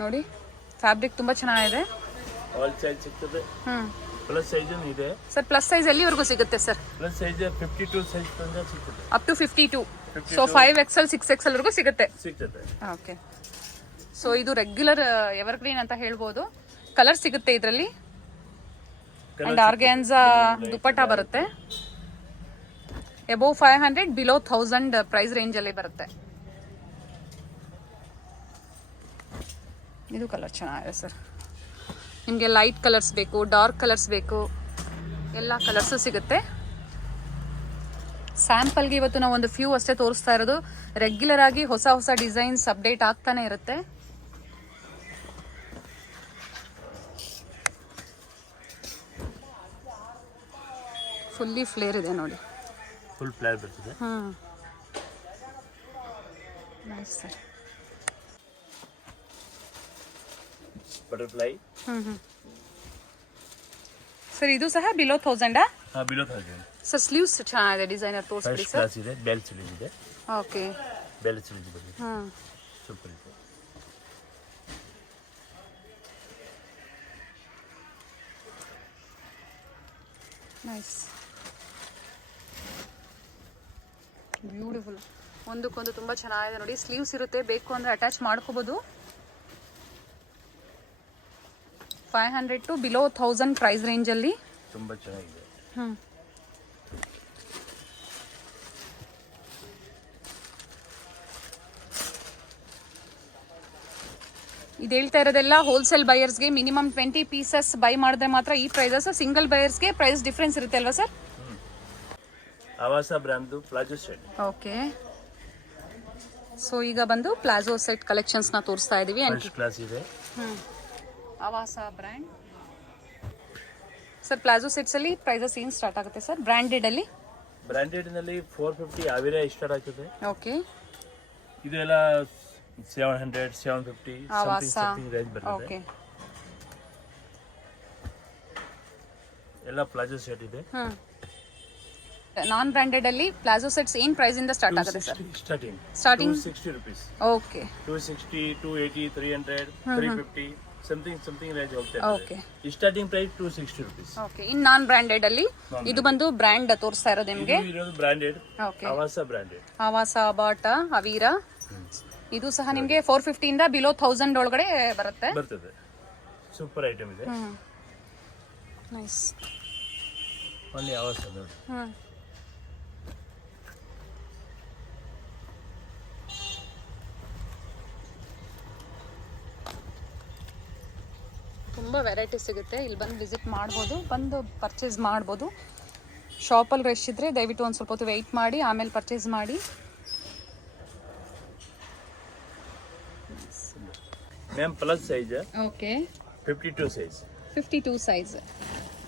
ನೋಡಿ, ಫ್ಯಾಬ್ರಿಕ್ ತುಂಬ ಚೆನ್ನಾಗಿದೆ. ಆಲ್ ಸೈಜ್ ಸಿಗ್ತದೆ. ಪ್ಲಸ್ ಸೈಜ್ ಇದೆ ಸರ್. ಪ್ಲಸ್ ಸೈಜ್ ಎಲ್ಲಿವರೆಗೂ ಸಿಗುತ್ತೆ ಸರ್? ಪ್ಲಸ್ ಸೈಜ್ 52 ಸೈಜ್ ತನಕ ಸಿಗ್ತದೆ. Up to 52. So 5XL 6XL ವರೆಗೂ ಸಿಗುತ್ತೆ. ಸಿಗ್ತದೆ. ಓಕೆ, ಸೊ ಇದು ರೆಗ್ಯುಲರ್ ಎವರ್ಗ್ರೀನ್ ಅಂತ ಹೇಳ್ಬೋದು. ಕಲರ್ ಸಿಗುತ್ತೆ ಇದರಲ್ಲಿ. ಅಂಡ್ ಆರ್ಗ್ಯಾನ್ಸಾ ದುಪಟ್ಟ ಬರುತ್ತೆ. ಅಬೌವ್ 500 ಬಿಲೋ 1000 ಪ್ರೈಸ್ ರೇಂಜ್ ಅಲ್ಲಿ ಬರುತ್ತೆ. ಇದು ಕಲರ್ ಚೆನ್ನಾಗಿದೆ ಸರ್. ನಿಮಗೆ ಲೈಟ್ ಕಲರ್ಸ್ ಬೇಕು, ಡಾರ್ಕ್ ಕಲರ್ಸ್ ಬೇಕು, ಎಲ್ಲ ಕಲರ್ಸು ಸಿಗುತ್ತೆ. ಸ್ಯಾಂಪಲ್ಗೆ ಇವತ್ತು ನಾವು ಒಂದು ಫ್ಯೂ ಅಷ್ಟೇ ತೋರಿಸ್ತಾ ಇರೋದು. ರೆಗ್ಯುಲರ್ ಆಗಿ ಹೊಸ ಹೊಸ ಡಿಸೈನ್ಸ್ ಅಪ್ಡೇಟ್ ಆಗ್ತಾನೆ ಇರುತ್ತೆ. ಫುಲ್ಲಿ ಫ್ಲೇರ್ ಇದೆ ನೋಡಿ. ಫುಲ್ ಫ್ಲೇರ್ ಬರ್ತದೆ. Nice sir. ಬಟರ್ಫ್ಲೈ. ಸರ್ ಇದು ಸಹ ಬಿಲೋ 1000. ಬಿಲೋ 1000. ಸರ್ ಸ್ಲೀವ್ಸ್ ಚೆನ್ನಾಗಿದೆ, ಡಿಸೈನರ್ ತೋರಿಸ್ಬಿಡಿ ಸರ್. ಕ್ಲಾಸ್ ಇದೆ, ಬೆಲ್ ಸ್ಲೀವ್ ಇದೆ. ಓಕೆ, ಬೆಲ್ ಸ್ಲೀವ್ ಬರ್ತದೆ. ಸೂಪರ್ ಇದೆ. Nice, beautiful. ಒಂದಕ್ಕೊಂದು ತುಂಬಾ ಚೆನ್ನಾಗಿದೆ ನೋಡಿ. ಸ್ಲೀವ್ಸ್ ಇರುತ್ತೆ, ಬೇಕು ಅಂದ್ರೆ ಅಟ್ಯಾಚ್ ಮಾಡ್ಕೋಬಹುದು. 500 ಟು ಬಿಲೋ 1000 ಪ್ರೈಸ್ ರೇಂಜ್ ಅಲ್ಲಿ ತುಂಬಾ ಚೆನ್ನಾಗಿದೆ. ಇದು ಹೇಳ್ತಾ ಇರೋದೆಲ್ಲ ಹೋಲ್ಸೇಲ್ ಬಯರ್ಸ್ಗೆ. ಮಿನಿಮಮ್ 20 ಪೀಸಸ್ ಬೈ ಮಾಡಿದ್ರೆ ಮಾತ್ರ ಈ ಪ್ರೈಸಸ್. ಸಿಂಗಲ್ ಬಯರ್ಸ್ಗೆ ಪ್ರೈಸ್ ಡಿಫ್ರೆನ್ಸ್ ಇರುತ್ತೆ ಅಲ್ವಾ ಸರ್? ಆವಾಸ brand palazzo set. Okay, so ಈಗ ಬಂದು ಪ್ಲಾಜೋ ಸೆಟ್ ಕಲೆಕ್ಷನ್ಸ್ ನ ತೋರಿಸ್ತಾ ಇದೀವಿ. ಫಸ್ಟ್ ಕ್ಲಾಸ್ ಇದೆ. Avaasa brand. Sir palazzo sets ಅಲ್ಲಿ ಪ್ರೈಸಸ್ ಏನು ಸ್ಟಾರ್ಟ್ ಆಗುತ್ತೆ ಸರ್ ಬ್ರಾಂಡೆಡ್ ಅಲ್ಲಿ? ಬ್ರಾಂಡೆಡ್ ನಲ್ಲಿ 450 ಅವಿರ ಸ್ಟಾರ್ಟ್ ಆಗ್ತದೆ. ಓಕೆ, ಇದೆಲ್ಲ 700 750 ಸಮಥಿಂಗ್ ರೇಂಜ್ ಬರ್ತದೆ. ಓಕೆ, ಎಲ್ಲ ಪ್ಲಾಜೋ ಸೆಟ್ ಇದೆ. ನಾನ್ ಬ್ರಾಂಡೆಡ್ ಅಲ್ಲಿ ಪ್ಲಾಜೋ ಸೆಟ್ಸ್ ಏನ್ ಪ್ರೈಸ್ ಇಂದ ಸ್ಟಾರ್ಟ್ ಆಗುತ್ತೆ sir? Starting 260 rupees. Okay, 260 280 300 350 something range ಹೋಗ್ತಾ ಓಕೆ. ಇದೆ. Starting price 260 rupees. Okay, in non branded ಅಲ್ಲಿ ಇದು ಬಂದು ಬ್ರ್ಯಾಂಡ್ ತೋರಿಸ್ತಾ ಇರೋದು ನಿಮಗೆ. ಇದು ಬ್ರಾಂಡೆಡ್. ಓಕೆ, ಆವಾಸ ಬ್ರಾಂಡೆಡ್. ಆವಾಸ, ಬಾಟಾ, ಅವೀರ. ಇದು ಸಹ ನಿಮಗೆ 450 ಇಂದ ಬಿಲೋ 1000 ಒಳಗಡೆ ಬರುತ್ತೆ. ಸೂಪರ್ ಐಟಮ್ ಇದೆ. ನೈಸ್. ಓನ್ಲಿ ಆವಾಸ ನೋಡಿ. ತುಂಬ ವೆರೈಟಿ ಸಿಗುತ್ತೆ. ಇಲ್ಲಿ ಬಂದು ವಿಸಿಟ್ ಮಾಡ್ಬೋದು, ಬಂದು ಪರ್ಚೇಸ್ ಮಾಡ್ಬೋದು. ಶಾಪಲ್ಲಿ ರಶ್ ಇದ್ದರೆ ದಯವಿಟ್ಟು ಒಂದು ಸ್ವಲ್ಪ ಹೊತ್ತು ವೆಯ್ಟ್ ಮಾಡಿ ಆಮೇಲೆ ಪರ್ಚೇಸ್ ಮಾಡಿ. Ma'am plus size. Okay, 52 size. 52 size.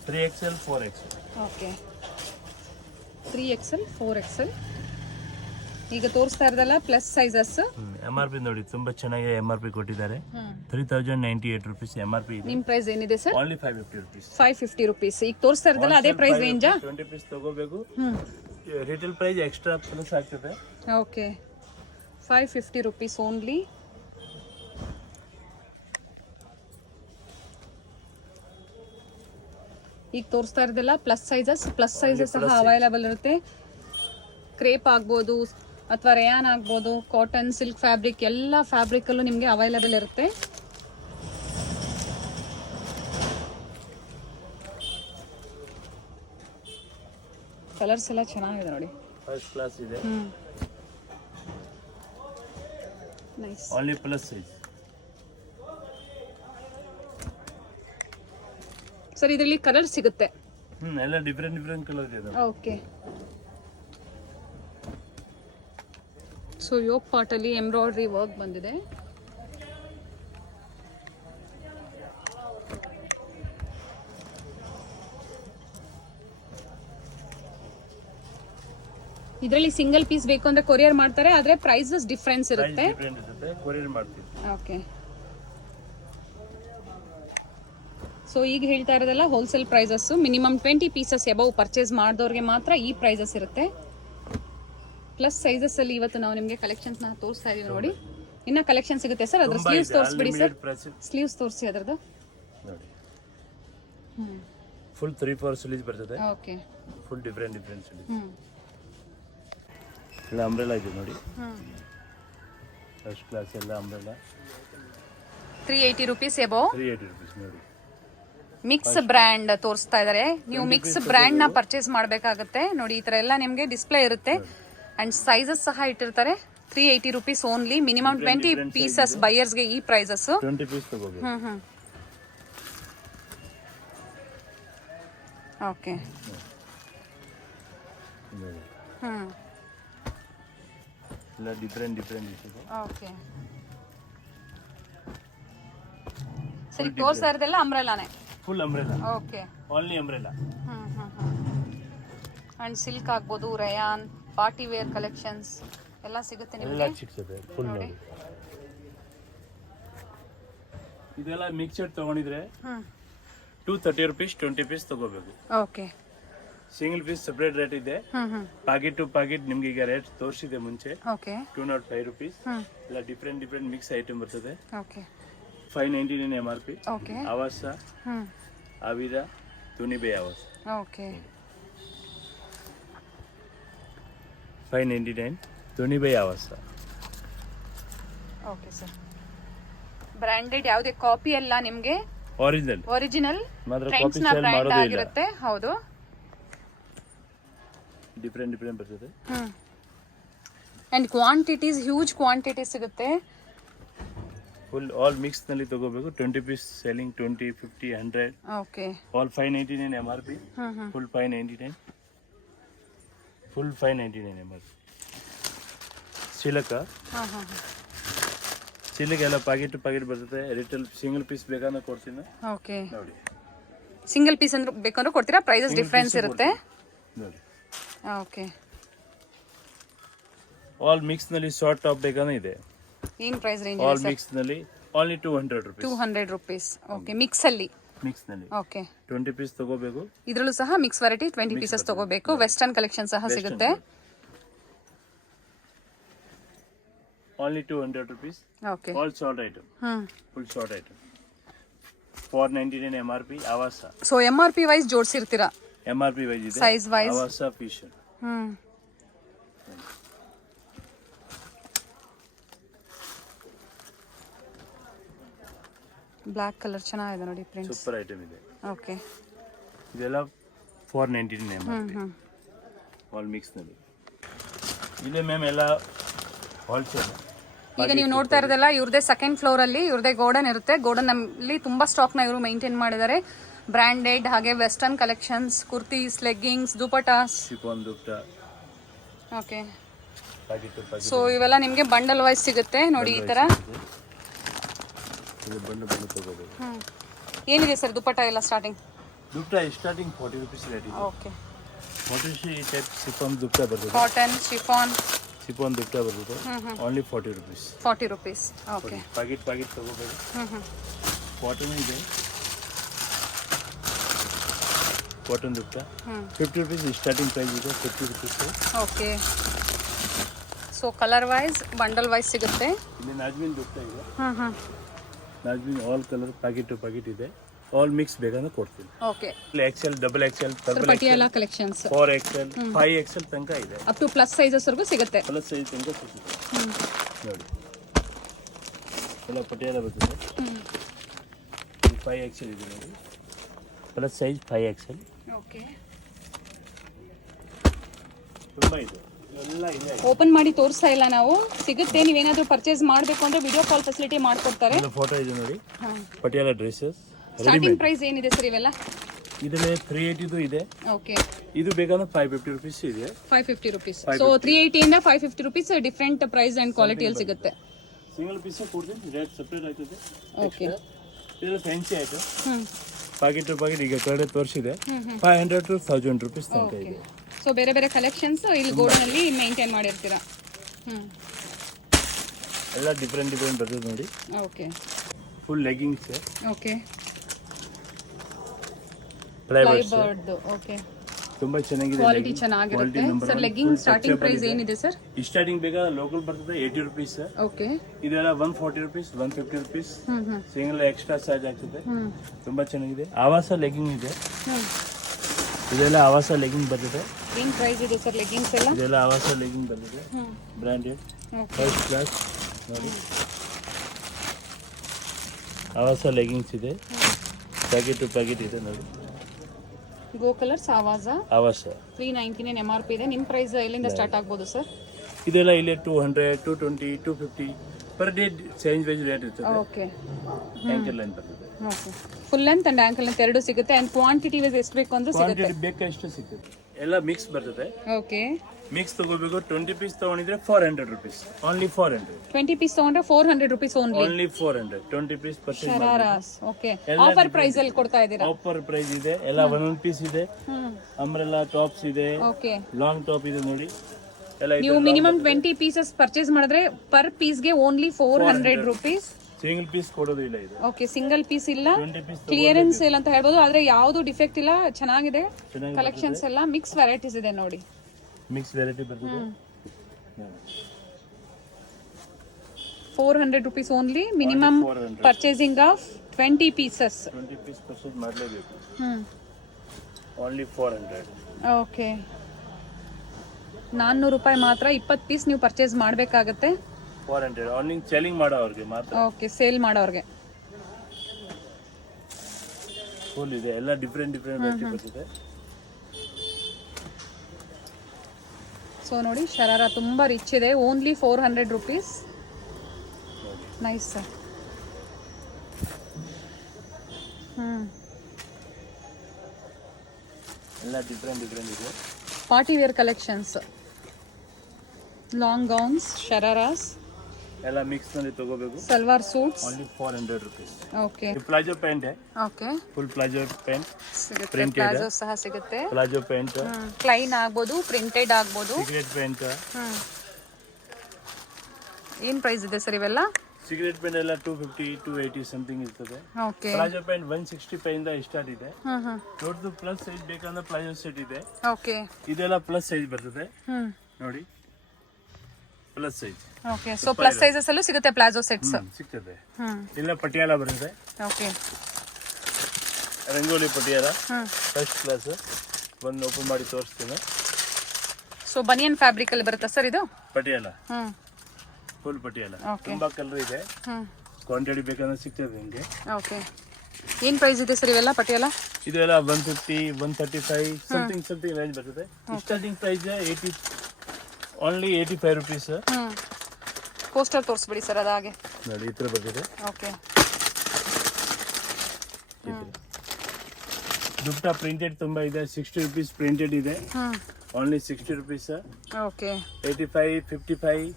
3XL 4XL. Okay, 3XL 4XL. ಈಗ ತೋರಿಸ್ತಾ ಇರೋದಲ್ಲ ಪ್ಲಸ್ ಸೈಜಸ್. MRP ನೋಡಿ ತುಂಬಾ ಚೆನ್ನಾಗಿ MRP ಕೊಟ್ಟಿದ್ದಾರೆ. 3098 rupees MRP ಇದೆ. ನಿಮ್ ಪ್ರೈಸ್ ಏನಿದೆ ಸರ್? Only 550 rupees. 550 rupees. ಈಗ ತೋರಿಸ್ತಾ ಇರೋದಲ್ಲ ಅದೇ ಪ್ರೈಸ್ ರೇಂಜಾ? 20 ಪೀಸ್ ತಗೋಬೇಕು. ರಿಟೇಲ್ ಪ್ರೈಸ್ ಎಕ್ಸ್ಟ್ರಾ ಪ್ಲಸ್ ಆಗ್ತದೆ. Okay, 550 rupees only. ಈಗ ತೋರಿಸ್ತಾ ಇರೋದೆಲ್ಲ ಪ್ಲಸ್ ಸೈಜಸ್ ಸಹ ಅವೈಲೇಬಲ್ ಇರುತ್ತೆ. ಕ್ರೇಪ್ ಆಗ್ಬೋದು ಅಥವಾ ರೇಯಾನ್ ಆಗ್ಬೋದು, ಕಾಟನ್, ಸಿಲ್ಕ್ ಫ್ಯಾಬ್ರಿಕ್, ಎಲ್ಲ ಫ್ಯಾಬ್ರಿಕ್ ಅಲ್ಲೂ ನಿಮಗೆ ಅವೈಲೇಬಲ್ ಇರುತ್ತೆ. ಕಲರ್ಸ್ ಎಲ್ಲ ಚೆನ್ನಾಗಿದೆ ನೋಡಿ. ಫಸ್ಟ್ ಕ್ಲಾಸ್ ಇದೆ. Nice. Only plus size. Sir ಇದರಲ್ಲಿ ಕಲರ್ ಸಿಗುತ್ತೆ. ಎಲ್ಲ ಡಿಫರೆಂಟ್ ಕಲರ್ ಇದೆ. ಓಕೆ, ಸೊ ಯೋಗ್ ಪಾರ್ಟ್ ಅಲ್ಲಿ ಎಂಬ್ರಾಯ್ಡ್ರಿ ವರ್ಕ್ ಬಂದಿದೆ. ಇದರಲ್ಲಿ ಸಿಂಗಲ್ ಪೀಸ್ ಬೇಕು ಅಂದ್ರೆ ಕೊರಿಯರ್ ಮಾಡ್ತಾರೆ, ಆದ್ರೆ ಪ್ರೈಸಸ್ ಡಿಫರೆನ್ಸ್ ಇರುತ್ತೆ. ಕೊರಿಯರ್ ಮಾಡ್ತೀವಿ. ಓಕೆ, ಸೊ ಈಗ ಹೇಳ್ತಾ ಇರೋದೆಲ್ಲ wholesale prices. Minimum 20 pieces above purchase ಮಾಡಿದವ್ರಿಗೆ ಮಾತ್ರ ಈ ಪ್ರೈಸಸ್ ಇರುತ್ತೆ. ಪ್ಲಸ್ ಸೈಜಸ್ ಅಲ್ಲಿ ಇವತ್ತು ನಾವು ನಿಮಗೆ ಕಲೆಕ್ಷನ್ಸ್ ನ ತೋರಿಸ್ತಾ ಇದೀವಿ ನೋಡಿ. ಇನ್ನ ಕಲೆಕ್ಷನ್ ಸಿಗುತ್ತೆ ಸರ್. ಅದ್ರ ಸ್ಲೀವ್ಸ್ ತೋರಿಸ್ಬಿಡಿ ಸರ್. ಸ್ಲೀವ್ಸ್ ತೋರಿಸಿ ಅದ್ರದ್ದು ನೋಡಿ. ಫುಲ್ 3/4 ಸ್ಲೀವ್ಸ್ ಬರ್ತದೆ. Okay, full different sleeves. ಎಲ್ಲ ಅಂಬ್ರೆಲಾ ಇದೆ ನೋಡಿ. ಫಸ್ಟ್ ಕ್ಲಾಸ್ ಎಲ್ಲ ಅಂಬ್ರೆಲಾ. 380 rupees above. 380 rupees ನೋಡಿ. ಮಿಕ್ಸ್ ಬ್ರ್ಯಾಂಡ್ ತೋರಿಸ್ತಾ ಇದಾರೆ. ನೀವು ಮಿಕ್ಸ್ ಬ್ರ್ಯಾಂಡ್ ನ ಪರ್ಚೇಸ್ ಮಾಡಬೇಕಾಗುತ್ತೆ. ನೋಡಿ ಈ ತರ ಎಲ್ಲ ನಿಮಗೆ ಡಿಸ್ಪ್ಲೇ ಇರುತ್ತೆ ಅಂಡ್ ಸೈಜಸ್ ಸಹ ಇಟ್ಟಿರ್ತಾರೆ. 380 rupees only. Minimum 20 pieces buyers ಗೆ ಈ ಪ್ರೈಸಸ್. 20 ಪೀಸ್ ತಗೋಬೇಕು. ಓಕೆ. ಎಲ್ಲ ಡಿಫರೆಂಟ್ ಇದೆ. ಓಕೆ. ಸರಿ ತೋರಿಸ್ತಾ ಇರೋದೆಲ್ಲ ಅಂಬ್ರೆಲಾನೇ. Full umbrella. Okay. Only umbrella. And silk ಆಗ್ಬೋದು, ರಯಾನ್, ಪಾರ್ಟಿ ವೇರ್ ಕಲೆಕ್ಷನ್ಸ್ ಎಲ್ಲ ಸಿಗುತ್ತೆ ಎಲ್ಲ ನಿಮಗೆ. ಸಿಗ್ತದೆ ಫುಲ್ ನೋಡಿ. ಇದೆಲ್ಲ ಮಿಕ್ಸರ್ ತಗೊಂಡಿದ್ರೆ 230 rupees 20 ಪೀಸ್ ತಗೋಬೇಕು. Okay. Single piece separate rate ಇದೆ. ಪಾಕೆಟ್ ಟು ಪಾಕೆಟ್ ನಿಮ್ಗೆ ಈಗ ರೇಟ್ ತೋರಿಸಿದೆ ಮುಂಚೆ. ಓಕೆ. 205 rupees. ಎಲ್ಲ ಡಿಫರೆಂಟ್ ಮಿಕ್ಸ್ ಐಟಮ್ ಬರ್ತದೆ. Okay. 599 MRP. Okay. Avaasa, Avira, ತುನಿಬೆ ಆವಾಸ. ಓಕೆ. 599 ತುನಿಬೆ ಆವಾಸ. Okay sir. ಬ್ರಾಂಡೆಡ್ ಯಾವುದೇ ಕಾಪಿ ಅಲ್ಲ ನಿಮಗೆ. ಒರಿಜಿನಲ್ ಮಾತ್ರ ಟ್ರೆಂಡ್ಸ್ ಕಾಪಿ ನ ಸೇಲ್ ಬ್ರಾಂಡ್ ಮಾಡೋದೇ ಇಲ್ಲ. ಆಗಿರುತ್ತೆ. ಹೌದು. ಡಿಫರೆಂಟ್ ಬರ್ತದೆ. ಅಂಡ್ ಕ್ವಾಂಟಿಟೀಸ್ ಹ್ಯೂಜ್ ಕ್ವಾಂಟಿಟಿ ಸಿಗುತ್ತೆ. ಫುಲ್ ಆಲ್ ಮಿಕ್ಸ್ ನಲ್ಲಿ ತಗೋಬೇಕು. 20 piece selling 20, 50, 100. Okay. All 599 MRP. Full 599. Full 599 MRP. ಸಿಲಕ ಎಲ್ಲ ಪಾಕೆಟ್ ಟು ಪಾಕೆಟ್ ಬರ್ತದೆ. ರಿಟೇಲ್ ಸಿಂಗಲ್ ಪೀಸ್ ಬೇಕಾದ್ರೆ ಕೊಡ್ತೀನಿ ಓಕೆ. ನೋಡಿ. ಸಿಂಗಲ್ ಪೀಸ್ ಅಂದ್ರೆ ಬೇಕಂದ್ರೆ ಕೊಡ್ತೀರಾ? ಪ್ರೈಸಸ್ ಡಿಫರೆನ್ಸ್ ಇರುತ್ತೆ. ನೋಡಿ. ಓಕೆ. ಆಲ್ ಮಿಕ್ಸ್ ನಲ್ಲಿ ಶಾರ್ಟ್ ಟಾಪ್ ಬೇಕಾದ್ರೆ ಇದೆ. ಏನ್ ಪ್ರೈಸ್ ರೇಂಜ್ ಆಲ್ ಇದೆ ಸರ್? ಮಿಕ್ಸ್ ನಲ್ಲಿ only 200 rupees. 200 rupees. Okay. Mix ಅಲ್ಲಿ. ಮಿಕ್ಸ್ ನಲ್ಲಿ ಓಕೆ. 20 ಪೀಸ್ ತಗೋಬೇಕು. ಇದ್ರಲ್ಲೂ ಸಹ ಮಿಕ್ಸ್ ವೆರೈಟಿ 20 ಪೀಸಸ್ ತಗೋಬೇಕು. ವೆಸ್ಟರ್ನ್ ಕಲೆಕ್ಷನ್ ಸಹ ಸಿಗುತ್ತೆ. Only 200 rupees. Okay. All short item. Full short item. 499 MRP. ಆವಾಸ. ಸೊ MRP ವೈಸ್ ಜೋಡಿಸಿರ್ತೀರಾ? MRP ವೈಸ್ ಇದೆ. Size wise. ಆವಾಸ ಫಿಶ್. ಬ್ಲಾಕ್ ಕಲರ್ ಚೆನ್ನಾಗಿದೆ ನೋಡಿ ಪ್ರಿಂಟ್ಸ್. ಸೂಪರ್ ಐಟಮ್ ಇದೆ. ಓಕೆ. ಇದೆಲ್ಲ 499 MRP. ಆಲ್ ಮಿಕ್ಸ್ ನಲ್ಲಿ ಇದೆ ಮ್ಯಾಮ್. ಎಲ್ಲ ಹೋಲ್ಸೇಲ್. ಈಗ ನೀವು ನೋಡ್ತಾ ಇರೋದೆಲ್ಲ ಇವ್ರದೇ ಸೆಕೆಂಡ್ ಫ್ಲೋರ್ ಅಲ್ಲಿ ಇವ್ರದೇ ಗೋಡನ್ ಇರುತ್ತೆ. ಗೋಡನ್ ಅಲ್ಲಿ ತುಂಬಾ ಸ್ಟಾಕ್ ನ ಇವರು ಮೇಂಟೈನ್ ಮಾಡಿದ್ದಾರೆ. ಬ್ರಾಂಡೆಡ್ ಹಾಗೆ western collections, kurtis, leggings, dupattas. Chiffon dupatta. Okay. Packet to packet. So ಇವೆಲ್ಲ ನಿಮಗೆ ಬಂಡಲ್ ವೈಸ್ ಸಿಗುತ್ತೆ ನೋಡಿ ಈ ತರ. ಇದು ಬಂಡು ತಗೋಬೇಕು. ಏನಿದೆ ಸರ್ ದುಪಟ್ಟಾ ಎಲ್ಲ starting? Dupatta starting 40 rupees rate ಇದೆ. ಓಕೆ. 40 ಈ ಟೈಪ್ ಶಿಫಾನ್ ದುಪಟ್ಟಾ ಬರ್ತದೆ. ಕಾಟನ್ ಶಿಫಾನ್ ದುಪಟ್ಟಾ ಬರ್ತದೆ. Only 40 rupees. 40 rupees. Okay. Packet ತಗೋಬೇಕು. ಕಾಟನ್ ಇದೆ. Cotton dupatta 50 rupees starting price ಇದೆ. 50 rupees. Okay. So colour wise bundle wise ಸಿಗುತ್ತೆ. ಇಲ್ಲಿ ನಾಜ್ಮಿನ್ ದುಪಟ್ಟಾ ಇದೆ. Nazmin all colour packet to packet ಇದೆ. ಆಲ್ ಮಿಕ್ಸ್ ಬೇಕಾದ್ರೆ ಕೊಡ್ತೀನಿ. Okay. XL, double XL, Patiala collections 4XL, 5XL ತನಕ ಇದೆ. ಅಪ್ ಟು ಪ್ಲಸ್ ಸೈಜಸ್ ವರೆಗೂ ಸಿಗುತ್ತೆ. ಪ್ಲಸ್ ಸೈಜ್ ತನಕ ಸಿಗುತ್ತೆ. ನೋಡಿ ಎಲ್ಲ ಪಟಿಯಾಲ ಬರ್ತದೆ. 5XL ಇದೆ ನೋಡಿ. Plus size 5XL. ಓಕೆ. ತುಂಬಾ ಇದೆ. ಎಲ್ಲ ಇದೆ. ಓಪನ್ ಮಾಡಿ ತೋರಿಸ್ತಾ ಇಲ್ಲ ನಾವು. ಸಿಗುತ್ತೆ. ನೀವೇನಾದ್ರೂ ಪರ್ಚೇಸ್ ಮಾಡಬೇಕು ಅಂದ್ರೆ ವಿಡಿಯೋ ಕಾಲ್ ಫೆಸಿಲಿಟಿ ಮಾಡ್ಕೊಡ್ತಾರೆ. ಫೋಟೋ ಇದೆ ನೋಡಿ. ಪಟಿಯಾಲ ಡ್ರೆಸ್ಸಸ್. ಸ್ಟಾರ್ಟಿಂಗ್ ಪ್ರೈಸ್ ಏನಿದೆ ಸರ್ ಇವೆಲ್ಲ? ಇದರಲ್ಲಿ 380 ಇದೆ. ಓಕೆ. ಇದು ಬೇಕಾದ್ರೆ 550 rupees ಇದೆ. 550 rupees. ಸೊ 380 ಇಂದ 550 rupees ಡಿಫರೆಂಟ್ ಪ್ರೈಸ್ ಅಂಡ್ ಕ್ವಾಲಿಟಿಯಲ್ಲಿ ಸಿಗುತ್ತೆ. ಸಿಂಗಲ್ ಪೀಸ್ ಕೊಡ್ತೀನಿ. ರೇಟ್ ಸೆಪರೇಟ್ ಆಗ್ತದೆ. ಓಕೆ. ಇದು fancy item. Pocket to pocket ಈಗ ಕಡೆ ತೋರಿಸಿದೆ. 500 to 1000 rupees ತನಕ ಇದೆ. ಸೊ ಬೇರೆ ಬೇರೆ ಕಲೆಕ್ಷನ್ಸ್ ಇಲ್ಲಿ ಗೋಡನಲ್ಲಿ ಮೇಂಟೈನ್ ಮಾಡಿರ್ತೀರಾ? ಎಲ್ಲ ಡಿಫರೆಂಟ್ ಬರ್ತದೆ ನೋಡಿ. ಓಕೆ. Full leggings. ಓಕೆ. ಪ್ಲೈಬರ್ಡ್. ಓಕೆ. ತುಂಬಾ ಚೆನ್ನಾಗಿದೆ. ಕ್ವಾಲಿಟಿ ಚೆನ್ನಾಗಿರುತ್ತೆ ಸರ್. ಲೆಗ್ಗಿಂಗ್ ಸ್ಟಾರ್ಟಿಂಗ್ ಪ್ರೈಸ್ ಏನಿದೆ ಸರ್? ಸ್ಟಾರ್ಟಿಂಗ್ ಬೇಕಾ ಲೋಕಲ್ ಬರ್ತದೆ 80 rupees. ಓಕೆ. ಇದೆಲ್ಲ 140 rupees, 150 rupees. Single extra charge ಆಗ್ತದೆ. ತುಂಬಾ ಚೆನ್ನಾಗಿದೆ. ಆವಾಸ ಲೆಗ್ಗಿಂಗ್ ಇದೆ. ಇದೆಲ್ಲ ಆವಾಸ ಲೆಗ್ಗಿಂಗ್ ಬರ್ತದೆ. ಏನ್ ಪ್ರೈಸ್ ಇದೆ ಸರ್ ಲೆಗ್ಗಿಂಗ್ಸ್ ಎಲ್ಲ? ಇದೆಲ್ಲ ಆವಾಸ ಲೆಗ್ಗಿಂಗ್ ಬರ್ತದೆ. ಬ್ರಾಂಡೆಡ್ ಫಸ್ಟ್ ಕ್ಲಾಸ್ ನೋಡಿ. ಆವಾಸ ಲೆಗಿಂಗ್ಸ್ ಇದೆ, ಪ್ಯಾಕೆಟ್ ಟು ಪ್ಯಾಕೆಟ್ ಇದೆ ನೋಡಿ. ಗೋ ಕಲರ್ಸ್ ಆವಾಸ ಆವಾಸ 399 MRP ಇದೆ. ನಿಮ್ಮ ಪ್ರೈಸ್ ಎಲ್ಲಿಂದ ಸ್ಟಾರ್ಟ್ ಆಗ್ಬೋದು ಸರ್? ಇದೆಲ್ಲ ಇಲ್ಲಿ 200, 220, 250 per day change wise rate ಇರ್ತದೆ. ಓಕೆ ಆ್ಯಂಕಲ್ ಲೈನ್ ಬರ್ತದೆ. Okay, full length and ankle length ಎರಡು ಸಿಗುತ್ತೆ. ಅಂಡ್ ಕ್ವಾಂಟಿಟಿ ಎಷ್ಟು ಬೇಕು ಅಂದ್ರೆ ಸಿಗುತ್ತೆ. ಕ್ವಾಂಟಿಟಿ ಬೇಕಷ್ಟು ಸಿಗ್ತದೆ. ಎಲ್ಲ ಮಿಕ್ಸ್ ಬರ್ತದೆ. ಓಕೆ, ಮಿಕ್ಸ್ ತಗೋಬೇಕು. 20 ಪೀಸ್ ತಗೊಂಡಿದ್ರೆ 400 rupees. ಓನ್ಲಿ 400. 20 ಪೀಸ್ ತಗೊಂಡ್ರೆ 400 rupees only. Only 400. 20 piece purchase ಮಾಡಿ. ಶರಾರಾಸ್. ಓಕೆ, ಆಫರ್ ಪ್ರೈಸ್ ಅಲ್ಲಿ ಕೊಡ್ತಾ ಇದ್ದೀರಾ? ಆಫರ್ ಪ್ರೈಸ್ ಇದೆ. ಎಲ್ಲ ಒಂದೊಂದು ಪೀಸ್ ಇದೆ. ಅಂಬ್ರೆಲಾ ಟಾಪ್ಸ್ ಇದೆ, ಓಕೆ, ಲಾಂಗ್ ಟಾಪ್ ಇದೆ ನೋಡಿ. ಎಲ್ಲ ನೀವು ಮಿನಿಮಮ್ 20 ಪೀಸಸ್ ಪರ್ಚೇಸ್ ಮಾಡಿದ್ರೆ ಪರ್ ಪೀಸ್ಗೆ ಓನ್ಲಿ 400 rupees. ಸಿಂಗಲ್ ಪೀಸ್ ಕೊಡೋದಿಲ್ಲ ಇದು. ಓಕೆ, ಸಿಂಗಲ್ ಪೀಸ್ ಇಲ್ಲ, 20 ಪೀಸ್ ಕ್ಲಿಯರೆನ್ಸ್ ಇಲ್ಲ ಅಂತ ಹೇಳ್ಬೋದು. ಆದ್ರೆ ಯಾವುದು ಡಿಫೆಕ್ಟ್ ಇಲ್ಲ, ಚೆನ್ನಾಗಿದೆ. ಕಲೆಕ್ಷನ್ಸ್ ಎಲ್ಲ ಮಿಕ್ಸ್ ವೆರೈಟೀಸ್ ಇದೆ ನೋಡಿ. ಮಿಕ್ಸ್ ವೆರೈಟಿ ಬರ್ತದೆ. 400 rupees only. Minimum purchasing of 20 pieces. 20 piece purchase ಮಾಡಲೇಬೇಕು. ಓನ್ಲಿ 400. ಓಕೆ, 400 ರೂಪಾಯಿ ಮಾತ್ರ 20 ಪೀಸ್ ನೀವು ಪರ್ಚೇಸ್ ಮಾಡಬೇಕಾಗತ್ತೆ. 400 ಓನ್ಲಿ ಸೆಲ್ಲಿಂಗ್ ಮಾಡೋ ಅವ್ರಿಗೆ ಮಾತ್ರ. ಓಕೆ, ಸೇಲ್ ಮಾಡೋರ್ಗೆ. ಫುಲ್ ಇದೆ. ಎಲ್ಲ ಡಿಫ್ರೆಂಟ್ ವೆರೈಟಿ ಬರ್ತದೆ. ಸೊ ನೋಡಿ, ಶರಾರ ತುಂಬಾ ರಿಚ್ ಇದೆ. Only 400 rupees. Nice sir. ಎಲ್ಲ ಡಿಫ್ರೆಂಟ್ ಇದೆ. Party wear collections, long gowns, shararas, ಎಲ್ಲ ಮಿಕ್ಸ್ ನಲ್ಲಿ ತಗೋಬೇಕು. Salwar suits only 400 rupees. Okay, palazzo pant okay, full palazzo pant ಸಿಗುತ್ತೆ. Printed. ಪ್ಲಾಜೋ ಸಹ ಸಿಗುತ್ತೆ. ಪ್ಲಾಜೋ ಪ್ಯಾಂಟ್ ಪ್ಲೈನ್ ಆಗ್ಬೋದು, ಪ್ರಿಂಟೆಡ್ ಆಗ್ಬೋದು. Cigarette pant. ಏನ್ ಪ್ರೈಸ್ ಇದೆ ಸರ್ ಇವೆಲ್ಲ? ಸಿಗರೇಟ್ ಪ್ಯಾಂಟ್ ಎಲ್ಲ 250, 280 ಸಮಥಿಂಗ್ ಇರ್ತದೆ. ಓಕೆ, ಪ್ಲಾಜೋ ಪ್ಯಾಂಟ್ 165 ಇಂದ ಸ್ಟಾರ್ಟ್ ಇದೆ. ದೊಡ್ಡದು ಪ್ಲಸ್ ಸೈಜ್ ಬೇಕಂದ್ರೆ ಪ್ಲಾಜೋ ಸೆಟ್ ಇದೆ. ಓಕೆ, ಇದೆಲ್ಲ ಪ್ಲಸ್ ಸೈಜ್ ಬರ್ತದೆ ನೋಡಿ. Plus size. Okay, so plus sizes ಅಲ್ಲೂ ಸಿಗುತ್ತೆ ಪ್ಲಾಜೋ ಸೆಟ್ಸ್. ಸಿಗ್ತದೆ. ಇಲ್ಲ ಪಟಿಯಾಲ ಬರುತ್ತೆ. Okay, rangoli Patiala first class. ಒಂದು ಓಪನ್ ಮಾಡಿ ತೋರಿಸ್ತೀನಿ. ಸೊ ಬನಿಯನ್ ಫ್ಯಾಬ್ರಿಕ್ ಅಲ್ಲಿ ಬರುತ್ತಾ ಸರ್ ಇದು? ಪಟಿಯಾಲ ಫುಲ್ ಪಟಿಯಾಲ. ತುಂಬಾ ಕಲರ್ ಇದೆ. ಕ್ವಾಂಟಿಟಿ ಬೇಕಂದ್ರೆ ಸಿಗ್ತದೆ ನಿಮಗೆ. ಓಕೆ, ಏನ್ ಪ್ರೈಸ್ ಇದೆ ಸರ್ ಇವೆಲ್ಲ ಪಟಿಯಾಲ? ಇದೆಲ್ಲ 150, 135 ಸಮಥಿಂಗ್ ರೇಂಜ್ ಬರ್ತದೆ. Starting price 80, only 85 rupees. Poster ತೋರಿಸ್ಬಿಡಿ ಸರ್ ಅದು ಹಾಗೆ ನೋಡಿ. ಈ ತರ ಬರ್ತಿದೆ. ಓಕೆ, ದುಪ್ಪಟ್ಟ ಪ್ರಿಂಟೆಡ್ ತುಂಬಾ ಇದೆ. 60 rupees ಪ್ರಿಂಟೆಡ್ ಇದೆ. Only 60 rupees. Okay, 85, 55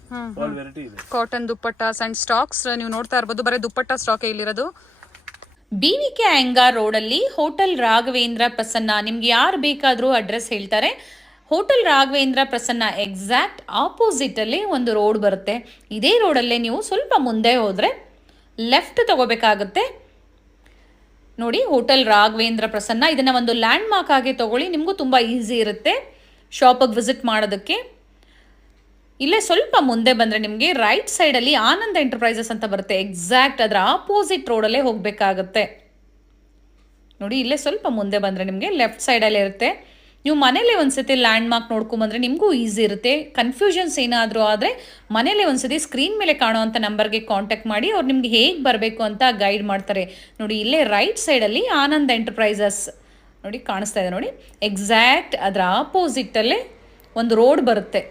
all variety ಇದೆ. ಕಾಟನ್ ದುಪ್ಪಟ್ಟಾಸ್ ಅಂಡ್ ಸ್ಟಾಕ್ಸ್ ನೀವು ನೋಡ್ತಾ ಇರ್ಬೋದು. ಬರೀ ದುಪ್ಪಟ್ಟ ಸ್ಟಾಕ್ ಇಲ್ಲಿರೋದು. BVK ಅಯ್ಯಂಗಾರ್ ರೋಡಲ್ಲಿ ಹೋಟೆಲ್ ರಾಘವೇಂದ್ರ ಪ್ರಸನ್ನ. ನಿಮ್ಗೆ ಯಾರು ಬೇಕಾದರೂ ಅಡ್ರೆಸ್ ಹೇಳ್ತಾರೆ. Hotel Raghavendra Prasanna exact opposite ಅಲ್ಲಿ ಒಂದು ರೋಡ್ ಬರುತ್ತೆ. ಇದೇ ರೋಡಲ್ಲೇ ನೀವು ಸ್ವಲ್ಪ ಮುಂದೆ ಹೋದರೆ ಲೆಫ್ಟ್ ತಗೋಬೇಕಾಗುತ್ತೆ ನೋಡಿ. ಹೋಟೆಲ್ ರಾಘವೇಂದ್ರ ಪ್ರಸನ್ನ, ಇದನ್ನ ಒಂದು ಲ್ಯಾಂಡ್ ಮಾರ್ಕ್ ಆಗಿ ತಗೊಳ್ಳಿ. ನಿಮಗೂ ತುಂಬ ಈಸಿ ಇರುತ್ತೆ ಶಾಪಿಗೆ ವಿಸಿಟ್ ಮಾಡೋದಕ್ಕೆ. ಇಲ್ಲೇ ಸ್ವಲ್ಪ ಮುಂದೆ ಬಂದರೆ ನಿಮಗೆ ರೈಟ್ ಸೈಡಲ್ಲಿ ಆನಂದ್ ಎಂಟರ್ಪ್ರೈಸಸ್ ಅಂತ ಬರುತ್ತೆ. ಎಕ್ಸಾಕ್ಟ್ ಅದರ ಆಪೋಸಿಟ್ ರೋಡಲ್ಲೇ ಹೋಗಬೇಕಾಗತ್ತೆ ನೋಡಿ. ಇಲ್ಲೇ ಸ್ವಲ್ಪ ಮುಂದೆ ಬಂದರೆ ನಿಮಗೆ ಲೆಫ್ಟ್ ಸೈಡಲ್ಲೇ ಇರುತ್ತೆ. ನೀವು ಮನೇಲೆ ಒಂದ್ಸತಿ ಲ್ಯಾಂಡ್ ಮಾರ್ಕ್ ನೋಡ್ಕೊಂಬಂದ್ರೆ ನಿಮಗೂ ಈಸಿ ಇರುತ್ತೆ. ಕನ್ಫ್ಯೂಷನ್ಸ್ ಏನಾದರೂ ಆದರೆ ಮನೇಲೆ ಒಂದ್ಸತಿ ಸ್ಕ್ರೀನ್ ಮೇಲೆ ಕಾಣುವಂಥ ನಂಬರ್ಗೆ ಕಾಂಟ್ಯಾಕ್ಟ್ ಮಾಡಿ. ಅವ್ರು ನಿಮ್ಗೆ ಹೇಗೆ ಬರಬೇಕು ಅಂತ ಗೈಡ್ ಮಾಡ್ತಾರೆ ನೋಡಿ. ಇಲ್ಲೇ ರೈಟ್ ಸೈಡಲ್ಲಿ ಆನಂದ್ ಎಂಟರ್ಪ್ರೈಸಸ್ ನೋಡಿ ಕಾಣಿಸ್ತಾ ಇದೆ ನೋಡಿ. ಎಕ್ಸಾಕ್ಟ್ ಅದರ ಆಪೋಸಿಟಲ್ಲೇ ಒಂದು ರೋಡ್ ಬರುತ್ತೆ.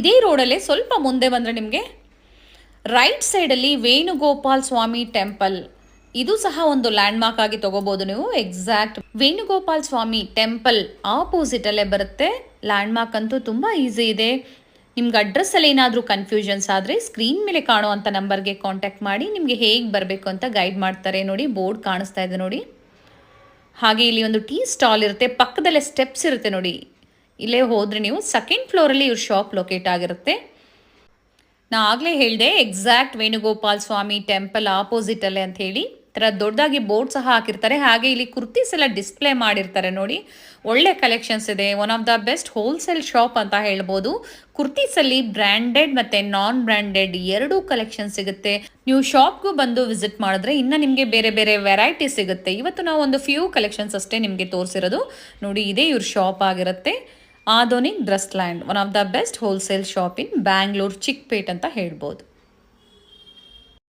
ಇದೇ ರೋಡಲ್ಲೇ ಸ್ವಲ್ಪ ಮುಂದೆ ಬಂದರೆ ನಿಮಗೆ ರೈಟ್ ಸೈಡಲ್ಲಿ ವೇಣುಗೋಪಾಲ್ ಸ್ವಾಮಿ ಟೆಂಪಲ್, ಇದು ಸಹ ಒಂದು ಲ್ಯಾಂಡ್ ಮಾರ್ಕ್ ಆಗಿ ತಗೋಬಹುದು ನೀವು. ಎಕ್ಸಾಕ್ಟ್ ವೇಣುಗೋಪಾಲ್ ಸ್ವಾಮಿ ಟೆಂಪಲ್ ಆಪೋಸಿಟ್ ಅಲ್ಲೇ ಬರುತ್ತೆ. ಲ್ಯಾಂಡ್ ಮಾರ್ಕ್ ಅಂತೂ ತುಂಬಾ ಈಸಿ ಇದೆ. ನಿಮ್ಗೆ ಅಡ್ರೆಸ್ ಅಲ್ಲಿ ಏನಾದರೂ ಕನ್ಫ್ಯೂಷನ್ಸ್ ಆದರೆ ಸ್ಕ್ರೀನ್ ಮೇಲೆ ಕಾಣುವಂಥ ನಂಬರ್ಗೆ ಕಾಂಟ್ಯಾಕ್ಟ್ ಮಾಡಿ ನಿಮಗೆ ಹೇಗೆ ಬರಬೇಕು ಅಂತ ಗೈಡ್ ಮಾಡ್ತಾರೆ ನೋಡಿ. ಬೋರ್ಡ್ ಕಾಣಿಸ್ತಾ ಇದೆ ನೋಡಿ. ಹಾಗೆ ಇಲ್ಲಿ ಒಂದು ಟೀ ಸ್ಟಾಲ್ ಇರುತ್ತೆ, ಪಕ್ಕದಲ್ಲೇ ಸ್ಟೆಪ್ಸ್ ಇರುತ್ತೆ ನೋಡಿ. ಇಲ್ಲೇ ಹೋದರೆ ನೀವು ಸೆಕೆಂಡ್ ಫ್ಲೋರಲ್ಲಿ ಇವ್ರ ಶಾಪ್ ಲೊಕೇಟ್ ಆಗಿರುತ್ತೆ. ನಾ ಆಗಲೇ ಹೇಳಿದೆ ಎಕ್ಸಾಕ್ಟ್ ವೇಣುಗೋಪಾಲ್ ಸ್ವಾಮಿ ಟೆಂಪಲ್ ಆಪೋಸಿಟಲ್ಲೇ ಅಂತ ಹೇಳಿ. ಥರ ದೊಡ್ಡದಾಗಿ ಬೋರ್ಡ್ ಸಹ ಹಾಕಿರ್ತಾರೆ. ಹಾಗೆ ಇಲ್ಲಿ ಕುರ್ತೀಸ್ ಎಲ್ಲ ಡಿಸ್ಪ್ಲೇ ಮಾಡಿರ್ತಾರೆ ನೋಡಿ. ಒಳ್ಳೆ ಕಲೆಕ್ಷನ್ಸ್ ಇದೆ. One of the best wholesale shop ಅಂತ ಹೇಳ್ಬೋದು. ಕುರ್ತೀಸಲ್ಲಿ ಬ್ರ್ಯಾಂಡೆಡ್ ಮತ್ತು ನಾನ್ ಬ್ರ್ಯಾಂಡೆಡ್ ಎರಡೂ ಕಲೆಕ್ಷನ್ ಸಿಗುತ್ತೆ. ನೀವು ಶಾಪ್ಗೂ ಬಂದು ವಿಸಿಟ್ ಮಾಡಿದ್ರೆ ಇನ್ನು ನಿಮಗೆ ಬೇರೆ ಬೇರೆ ವೆರೈಟಿ ಸಿಗುತ್ತೆ. ಇವತ್ತು ನಾವು ಒಂದು ಫ್ಯೂ ಕಲೆಕ್ಷನ್ಸ್ ಅಷ್ಟೇ ನಿಮಗೆ ತೋರಿಸಿರೋದು ನೋಡಿ. ಇದೇ ಇವ್ರ ಶಾಪ್ ಆಗಿರುತ್ತೆ. Adhunik dress land, one of the best wholesale shop in Bangalore Chickpet ಅಂತ ಹೇಳ್ಬೋದು.